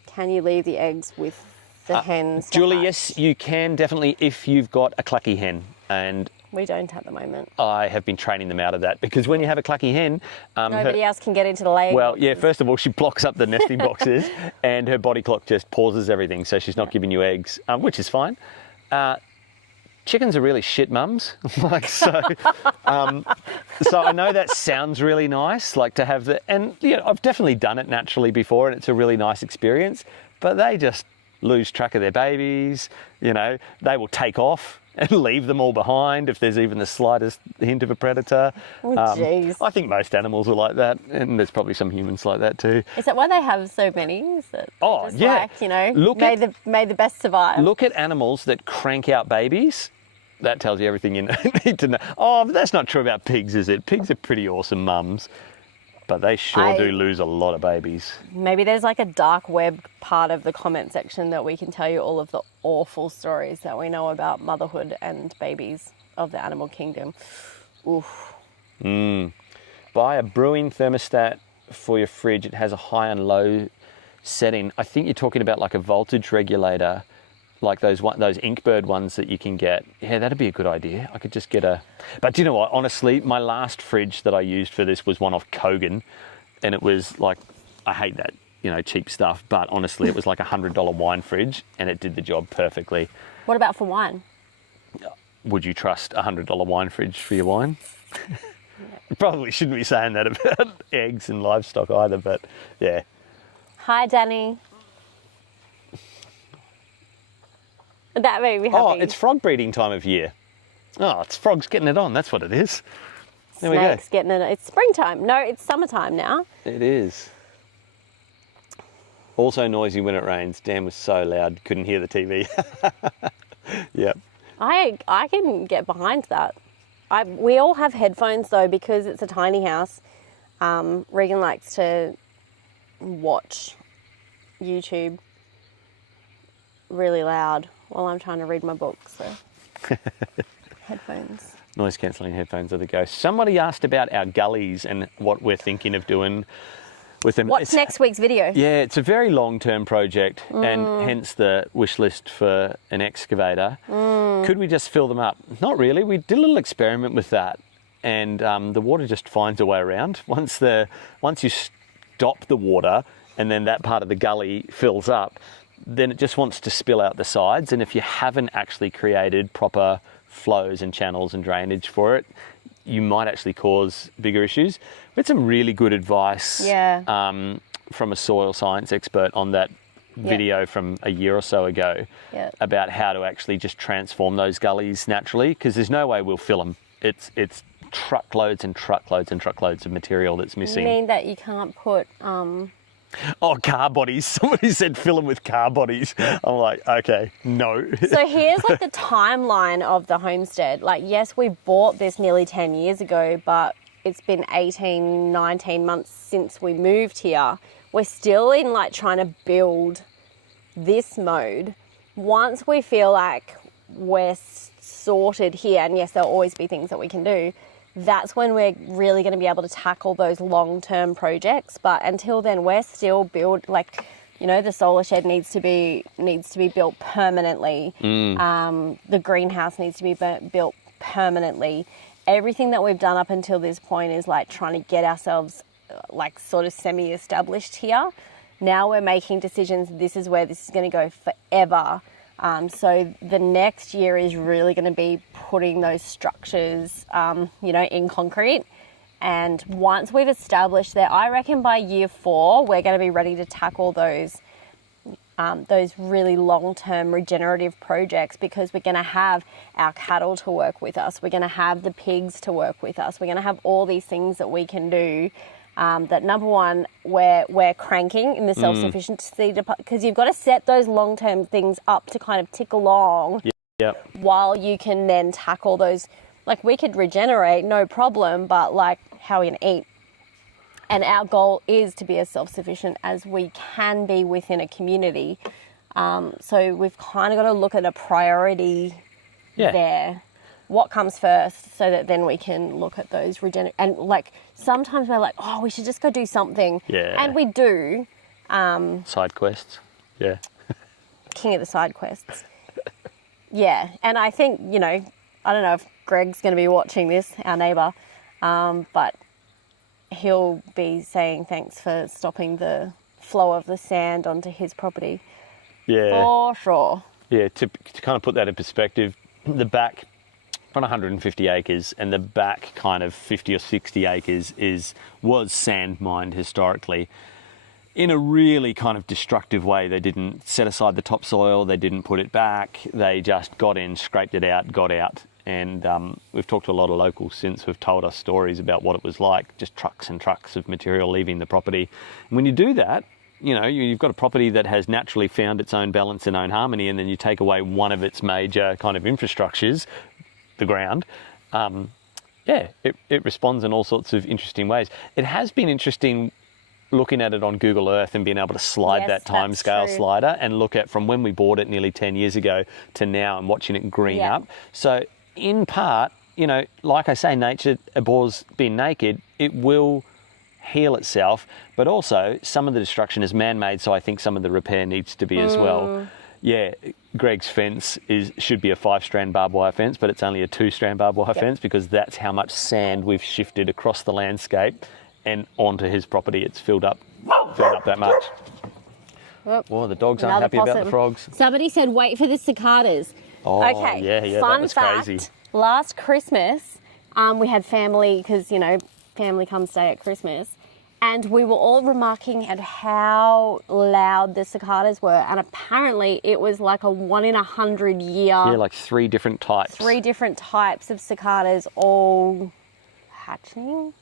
Can you leave the eggs with the hens? Julie, yes, you can definitely if you've got a clucky hen. And we don't at the moment. I have been training them out of that, because when you have a clucky hen... nobody else can get into the laying boxes. Well, first of all, she blocks up the nesting boxes and her body clock just pauses everything, so she's not giving you eggs, which is fine. Chickens are really shit mums. So I know that sounds really nice, like to have and I've definitely done it naturally before, and it's a really nice experience, but they just lose track of their babies. They will take off and leave them all behind if there's even the slightest hint of a predator. Oh, jeez. I think most animals are like that, and there's probably some humans like that too. Is that why they have so many? Is it just may the best survive? Look at animals that crank out babies. That tells you everything you need to know. Oh, but that's not true about pigs, is it? Pigs are pretty awesome mums, but they sure do lose a lot of babies. Maybe there's like a dark web part of the comment section that we can tell you all of the awful stories that we know about motherhood and babies of the animal kingdom. Oof. Buy a brewing thermostat for your fridge. It has a high and low setting. I think you're talking about like a voltage regulator, like those Inkbird ones that you can get. Yeah, that'd be a good idea. I could just get But do you know what? Honestly, my last fridge that I used for this was one off Kogan, and it was like, I hate that, cheap stuff, but honestly, it was like $100 wine fridge, and it did the job perfectly. What about for wine? Would you trust a $100 wine fridge for your wine? Probably shouldn't be saying that about eggs and livestock either, but yeah. Hi, Danny. That made me happy. Oh, it's frog breeding time of year. Oh, it's frogs getting it on. That's what it is. There we go. Snakes getting it. It's springtime. No, it's summertime now. It is. Also noisy when it rains. Dan was so loud, couldn't hear the TV. Yep. I can get behind that. We all have headphones though, because it's a tiny house. Regan likes to watch YouTube really loud while I'm trying to read my book, so headphones. Noise cancelling headphones are the go. Somebody asked about our gullies and what we're thinking of doing with them. What's next week's video? Yeah, it's a very long-term project, and hence the wish list for an excavator. Could we just fill them up? Not really. We did a little experiment with that, and the water just finds a way around. Once you stop the water and then that part of the gully fills up, then it just wants to spill out the sides. And if you haven't actually created proper flows and channels and drainage for it, you might actually cause bigger issues. We had some really good advice from a soil science expert on that video from a year or so ago about how to actually just transform those gullies naturally, because there's no way we'll fill them. It's truckloads and truckloads and truckloads of material that's missing. You mean that you can't put... Oh, car bodies. Somebody said fill them with car bodies. I'm like, okay, no. So here's like the timeline of the homestead. Like, yes, we bought this nearly 10 years ago, but it's been 18, 19 months since we moved here. We're still in like trying to build this mode. Once we feel like we're sorted here, and yes, there'll always be things that we can do, that's when we're really going to be able to tackle those long-term projects. But until then, we're still the solar shed needs to be built permanently. The greenhouse needs to be built permanently. Everything that we've done up until this point is like trying to get ourselves like sort of semi-established here. Now we're making decisions. This is where this is going to go forever. So the next year is really going to be putting those structures, in concrete. And once we've established that, I reckon by year 4, we're going to be ready to tackle those really long-term regenerative projects, because we're going to have our cattle to work with us. We're going to have the pigs to work with us. We're going to have all these things that we can do. That number one, we're cranking in the self-sufficiency department, because you've got to set those long-term things up to kind of tick along while you can then tackle those. Like, we could regenerate, no problem, but like, how are we going to eat? And our goal is to be as self-sufficient as we can be within a community. So we've kind of got to look at a priority there. What comes first, so that then we can look at those and like sometimes we're like, oh, we should just go do something, and we do. Side quests, King of the side quests, And I think I don't know if Greg's going to be watching this, our neighbour, but he'll be saying thanks for stopping the flow of the sand onto his property. For sure. To kind of put that in perspective, the back on 150 acres and the back kind of 50 or 60 acres was sand mined historically in a really kind of destructive way. They didn't set aside the topsoil, they didn't put it back, they just got in, scraped it out, got out. And we've talked to a lot of locals since who've told us stories about what it was like, just trucks and trucks of material leaving the property. And when you do that, you've got a property that has naturally found its own balance and own harmony, and then you take away one of its major kind of infrastructures, the ground, it responds in all sorts of interesting ways. It has been interesting looking at it on Google Earth and being able to slide that timescale slider and look at from when we bought it nearly 10 years ago to now, and watching it green up. So in part, like I say, nature abhors being naked. It will heal itself, but also some of the destruction is man-made, so I think some of the repair needs to be as well. Greg's fence should be a 5-strand barbed wire fence, but it's only a 2-strand barbed wire fence, because that's how much sand we've shifted across the landscape and onto his property. It's filled up that much. Well, the dogs aren't happy about the frogs. Somebody said, wait for the cicadas. Oh, okay. Fun that was fact, crazy. Last Christmas, we had family, because, family come stay at Christmas. And we were all remarking at how loud the cicadas were. And apparently it was like a 1 in 100 year. Like 3 different types. 3 different types of cicadas all hatching.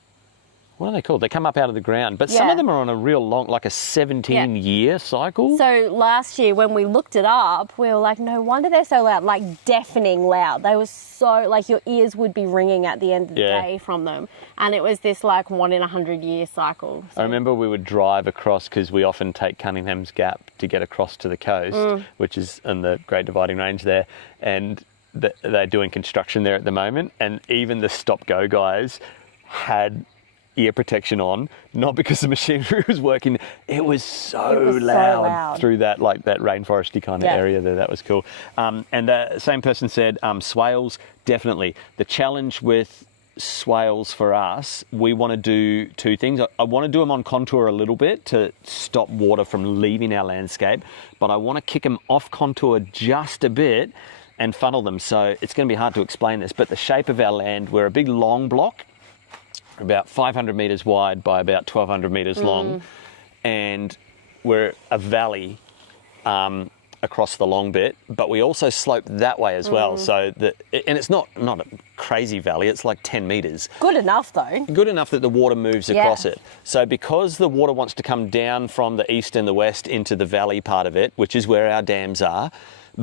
What are they called? They come up out of the ground. But some of them are on a real long, like a 17-year cycle. So last year when we looked it up, we were like, no wonder they're so loud, like deafening loud. They were so, like your ears would be ringing at the end of the day from them. And it was this like 1 in 100 year cycle. So. I remember we would drive across, because we often take Cunningham's Gap to get across to the coast, which is in the Great Dividing Range there. And they're doing construction there at the moment. And even the stop-go guys had ear protection on, not because the machinery was working. It was so loud through that, like that rainforesty kind of area there. That was cool. And the same person said swales, definitely. The challenge with swales for us, we want to do two things. I want to do them on contour a little bit to stop water from leaving our landscape, but I want to kick them off contour just a bit and funnel them. So it's going to be hard to explain this, but the shape of our land, we're a big long block, about 500 metres wide by about 1,200 metres long, and we're a valley across the long bit, but we also slope that way as well. So and it's not a crazy valley, it's like 10 metres. Good enough though. Good enough that the water moves across it. So because the water wants to come down from the east and the west into the valley part of it, which is where our dams are,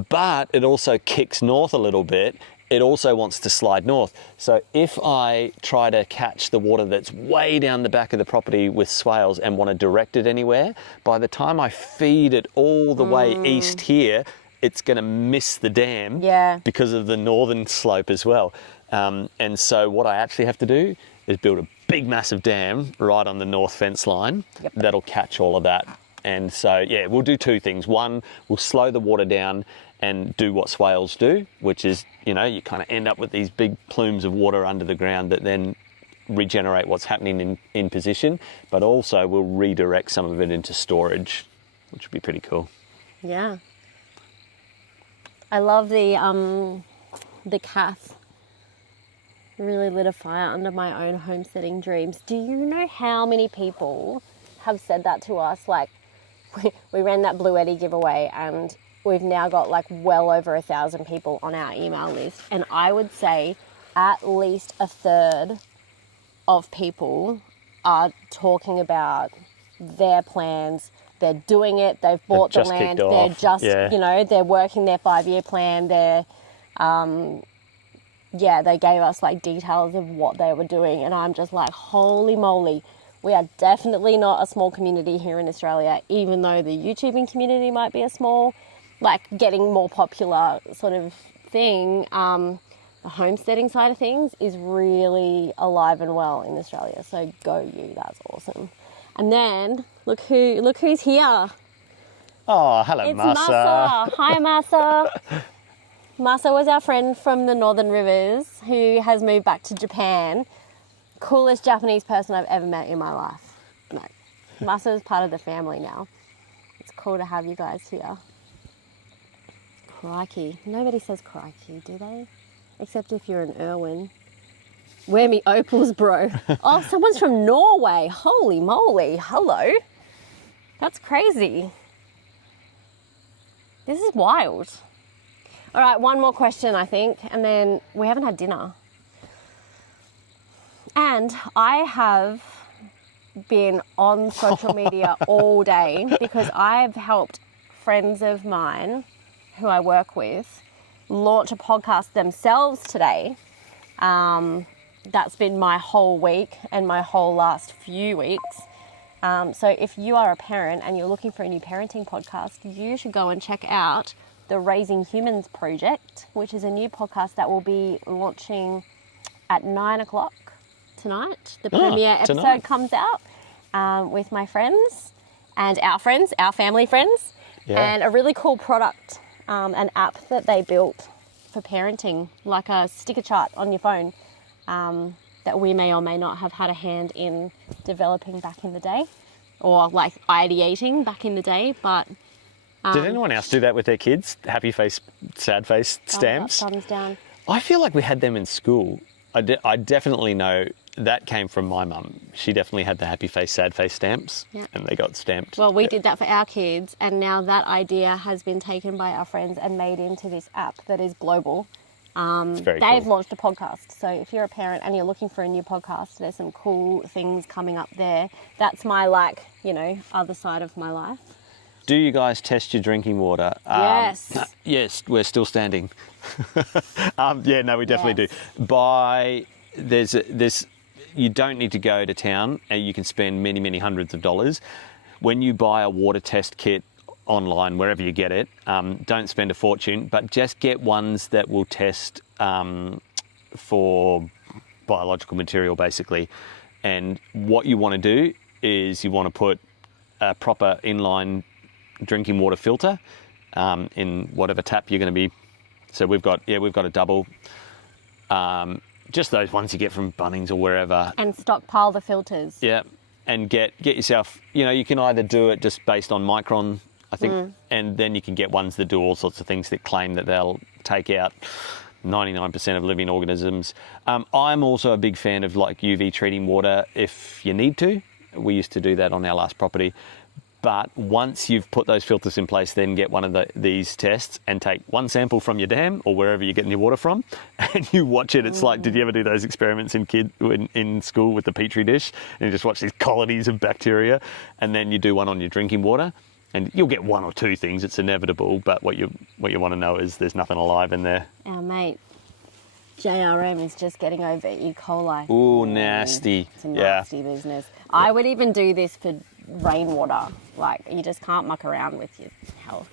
but it also kicks north a little bit, it also wants to slide north. So if I try to catch the water that's way down the back of the property with swales and want to direct it anywhere, by the time I feed it all the way east here, it's going to miss the dam because of the northern slope as well. And so what I actually have to do is build a big massive dam right on the north fence line that'll catch all of that. And so, yeah, we'll do two things. One, we'll slow the water down and do what swales do, which is, you know, you kind of end up with these big plumes of water under the ground that then regenerate what's happening in position, but also we'll redirect some of it into storage, which would be pretty cool. Yeah. I love the calf. Really lit a fire under my own homesteading dreams. Do you know how many people have said that to us? Like, we ran that Blue Eddy giveaway and we've now got like well over 1,000 people on our email list. And I would say at least a third of people are talking about their plans. They're doing it. They've bought the land. They're just, you know, they're working their 5-year plan. They're, they gave us like details of what they were doing. And I'm just like, holy moly. We are definitely not a small community here in Australia, even though the YouTubing community might be a small, like getting more popular sort of thing. The homesteading side of things is really alive and well in Australia. So go you, that's awesome. And then look who's here. Oh, hello, it's Masa. Masa. Hi, Masa. Masa was our friend from the Northern Rivers who has moved back to Japan. Coolest Japanese person I've ever met in my life. No, Masa is part of the family now. It's cool to have you guys here. Crikey. Nobody says crikey, do they? Except if you're an Irwin. Wear me opals, bro. Oh, someone's from Norway. Holy moly. Hello. That's crazy. This is wild. All right, one more question, I think, and then we haven't had dinner. And I have been on social media all day because I've helped friends of mine who I work with launch a podcast themselves today. That's been my whole week and my whole last few weeks. So if you are a parent and you're looking for a new parenting podcast, you should go and check out the Raising Humans Project, which is a new podcast that will be launching at 9 o'clock tonight. The premiere episode comes out with my friends and our family friends, and a really cool product, an app that they built for parenting, like a sticker chart on your phone that we may or may not have had a hand in developing back in the day, or like ideating back in the day, but... Did anyone else do that with their kids? Happy face, sad face stamps? Thumbs down. I feel like we had them in school. I definitely know that came from my mum. She definitely had the happy face, sad face stamps, and they got stamped. Well, we did that for our kids, and now that idea has been taken by our friends and made into this app that is global. They've launched a podcast. So if you're a parent and you're looking for a new podcast, there's some cool things coming up there. That's my, other side of my life. Do you guys test your drinking water? Yes. Yes, we're still standing. We definitely do. You don't need to go to town, and you can spend many, many hundreds of dollars. When you buy a water test kit online, wherever you get it, don't spend a fortune, but just get ones that will test for biological material, basically. And what you want to do is you want to put a proper inline drinking water filter in whatever tap you're going to be. So we've got a double. just those ones you get from Bunnings or wherever. And stockpile the filters. Yeah, and get yourself, you can either do it just based on micron, I think, and then you can get ones that do all sorts of things that claim that they'll take out 99% of living organisms. I'm also a big fan of like UV treating water if you need to. We used to do that on our last property. But once you've put those filters in place, then get one of these tests and take one sample from your dam or wherever you're getting your water from, and you watch it. It's like, did you ever do those experiments in school with the Petri dish? And you just watch these colonies of bacteria, and then you do one on your drinking water, and you'll get one or two things. It's inevitable, but what you want to know is there's nothing alive in there. Our mate JRM is just getting over E. coli. Ooh, nasty. It's a nasty business. I would even do this for rainwater. Like, you just can't muck around with your health.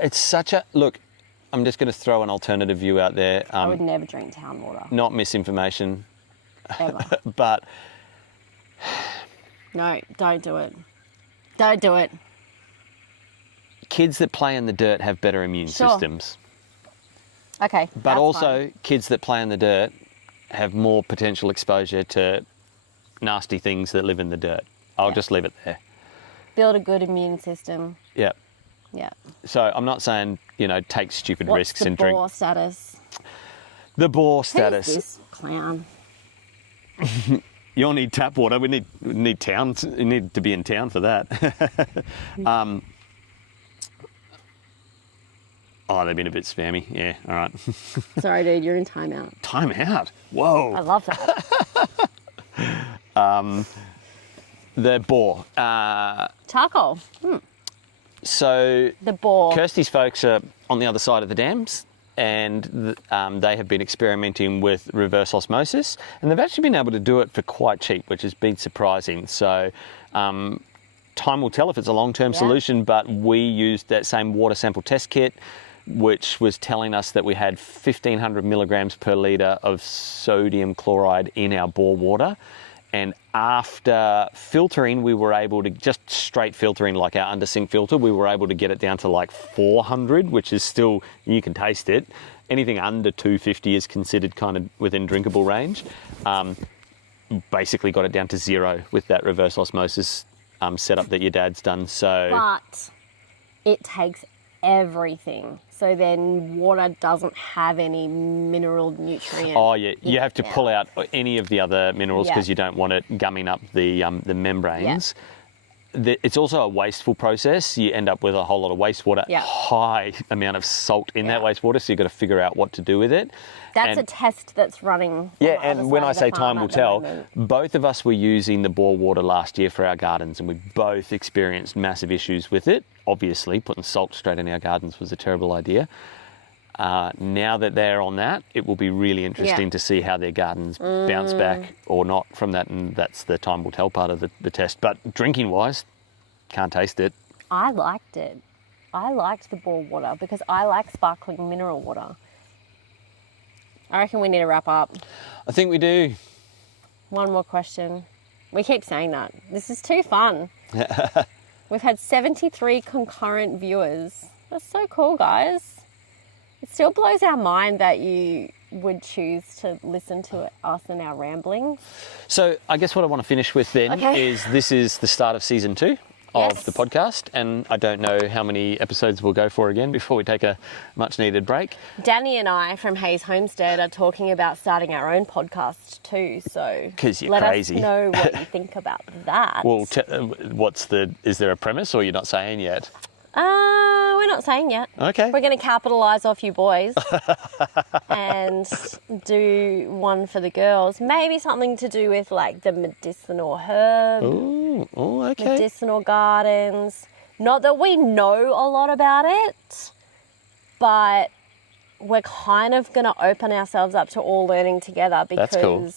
It's such a... Look, I'm just going to throw an alternative view out there. I would never drink town water. Not misinformation. Ever. But... No, don't do it. Don't do it. Kids that play in the dirt have better immune systems. Okay, but also, kids that play in the dirt have more potential exposure to nasty things that live in the dirt. I'll just leave it there. Build a good immune system. Yeah. Yeah. So I'm not saying, take stupid risks and drink. What's the boar status? The boar status. Who's this clown? You all need tap water. We need towns. You need to be in town for that. Oh, they've been a bit spammy. Yeah, all right. Sorry, dude, you're in timeout. Timeout? Whoa. I love that. The boar. Charcoal. So the boar. Kirsty's folks are on the other side of the dams, and they have been experimenting with reverse osmosis, and they've actually been able to do it for quite cheap, which has been surprising. So time will tell if it's a long-term solution, but we used that same water sample test kit, which was telling us that we had 1,500 milligrams per litre of sodium chloride in our bore water. And after filtering, we were able to, just straight filtering like our under sink filter, we were able to get it down to like 400, which is still, you can taste it. Anything under 250 is considered kind of within drinkable range. Basically got it down to 0 with that reverse osmosis setup that your dad's done. So, but it takes everything. So then water doesn't have any mineral nutrient. Oh yeah, you have to pull out any of the other minerals because you don't want it gumming up the membranes. It's also a wasteful process. You end up with a whole lot of wastewater, high amount of salt in that wastewater, so you've got to figure out what to do with it. That's a test that's running. Yeah, and when I say time will tell, both of us were using the bore water last year for our gardens, and we both experienced massive issues with it. Obviously, putting salt straight in our gardens was a terrible idea. Now that they're on that, it will be really interesting to see how their gardens bounce back or not from that, and that's the time will tell part of the test. But drinking-wise, can't taste it. I liked it. I liked the bore water because I like sparkling mineral water. I reckon we need to wrap up. I think we do. One more question. We keep saying that. This is too fun. We've had 73 concurrent viewers. That's so cool, guys. It still blows our mind that you would choose to listen to us and our ramblings. So I guess what I want to finish with then is this is the start of season 2 of the podcast, and I don't know how many episodes we'll go for again before we take a much needed break. Danny and I from Hayes Homestead are talking about starting our own podcast too, so 'cause you're let crazy. us know what you think about that. Well, is there a premise or you're not saying yet? We're not saying yet. Okay. We're going to capitalise off you boys and do one for the girls. Maybe something to do with like the medicinal herb. Ooh, okay. Medicinal gardens. Not that we know a lot about it, but we're kind of going to open ourselves up to all learning together because, that's cool.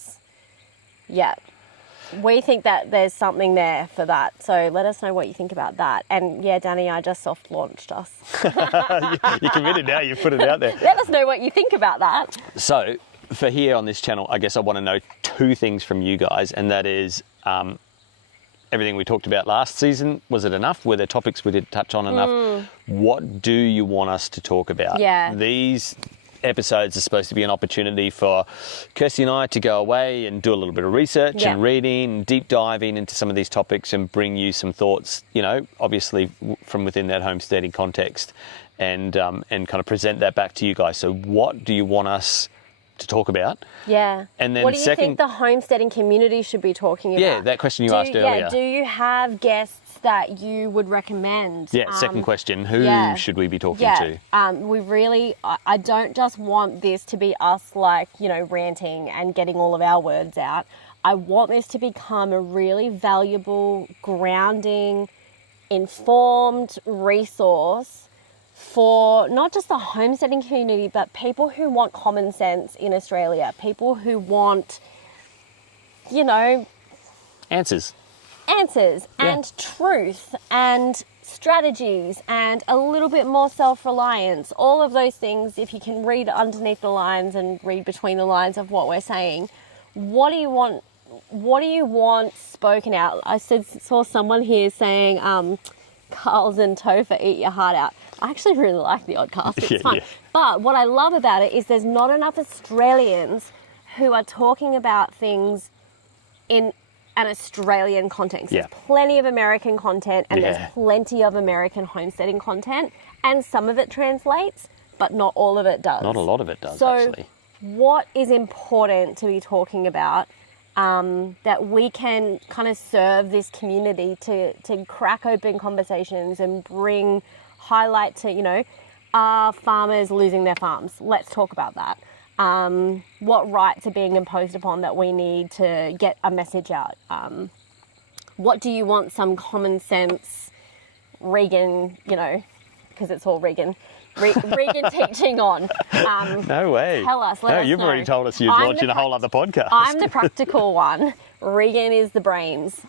we think that there's something there for that. So let us know what you think about that. And yeah, Danny, I just soft launched us. You're committed now. You've put it out there. Let us know what you think about that. So for here on this channel, I guess I want to know 2 things from you guys, and that is everything we talked about last season. Was it enough? Were there topics we didn't touch on enough? What do you want us to talk about? Yeah. These episodes are supposed to be an opportunity for Kirsty and I to go away and do a little bit of research and reading, deep diving into some of these topics and bring you some thoughts, you know, obviously from within that homesteading context, and kind of present that back to you guys. So what do you want us to talk about? Yeah. And then what do you think the homesteading community should be talking about? Yeah, that question you asked earlier. Yeah, do you have guests that you would recommend? Yeah, second question, who should we be talking to? We really, I don't just want this to be us like, you know, ranting and getting all of our words out. I want this to become a really valuable, grounding, informed resource for not just the homesteading community, but people who want common sense in Australia, people who want, you know, Answers and truth and strategies and a little bit more self-reliance. All of those things, if you can read underneath the lines and read between the lines of what we're saying, what do you want? What do you want spoken out? I saw someone here saying, Carl's and Topher, eat your heart out. I actually really like the oddcast. It's fun. Yeah. But what I love about it is there's not enough Australians who are talking about things in an Australian context. There's plenty of American content, and there's plenty of American homesteading content, and some of it translates, but not all of it does. Not a lot of it does, so actually. What is important to be talking about that we can kind of serve this community to crack open conversations and highlight to, you know, are farmers losing their farms? Let's talk about that. What rights are being imposed upon that we need to get a message out? What do you want some common sense Regan, you know, because it's all Regan teaching on? No way. Tell us. Let us you've know. Already told us you're launching a whole other podcast. I'm the practical one. Regan is the brains.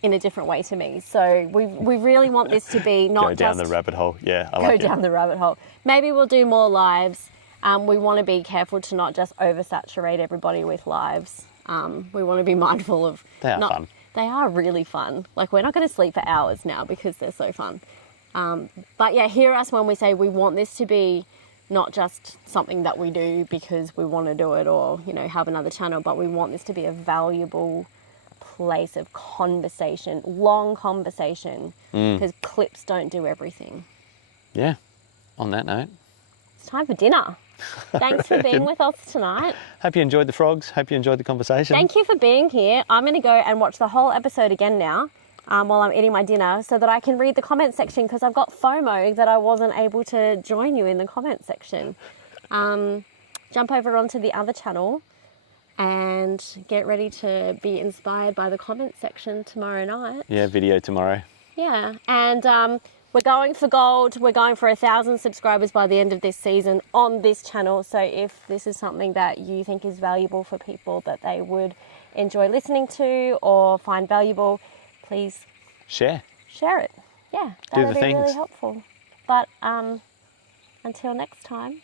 In a different way to me. So we really want this to be not go down just the rabbit hole. Yeah, I go like it. down the rabbit hole. Maybe we'll do more lives. We want to be careful to not just oversaturate everybody with lives. We want to be mindful of... They are fun. They are really fun. Like, we're not going to sleep for hours now because they're so fun. But yeah, hear us when we say we want this to be not just something that we do because we want to do it or, you know, have another channel, but we want this to be a valuable place of conversation, long conversation, because clips don't do everything. Yeah, on that note. It's time for dinner. Thanks for being with us tonight. Hope you enjoyed the frogs. Hope you enjoyed the conversation. Thank you for being here. I'm going to go and watch the whole episode again now while I'm eating my dinner so that I can read the comment section, because I've got FOMO that I wasn't able to join you in the comment section. Jump over onto the other channel and get ready to be inspired by the comment section tomorrow night. Yeah, video tomorrow. Yeah, and we're going for gold. We're going for 1,000 subscribers by the end of this season on this channel. So if this is something that you think is valuable for people that they would enjoy listening to or find valuable, please share it. Yeah, that would be really helpful. But until next time.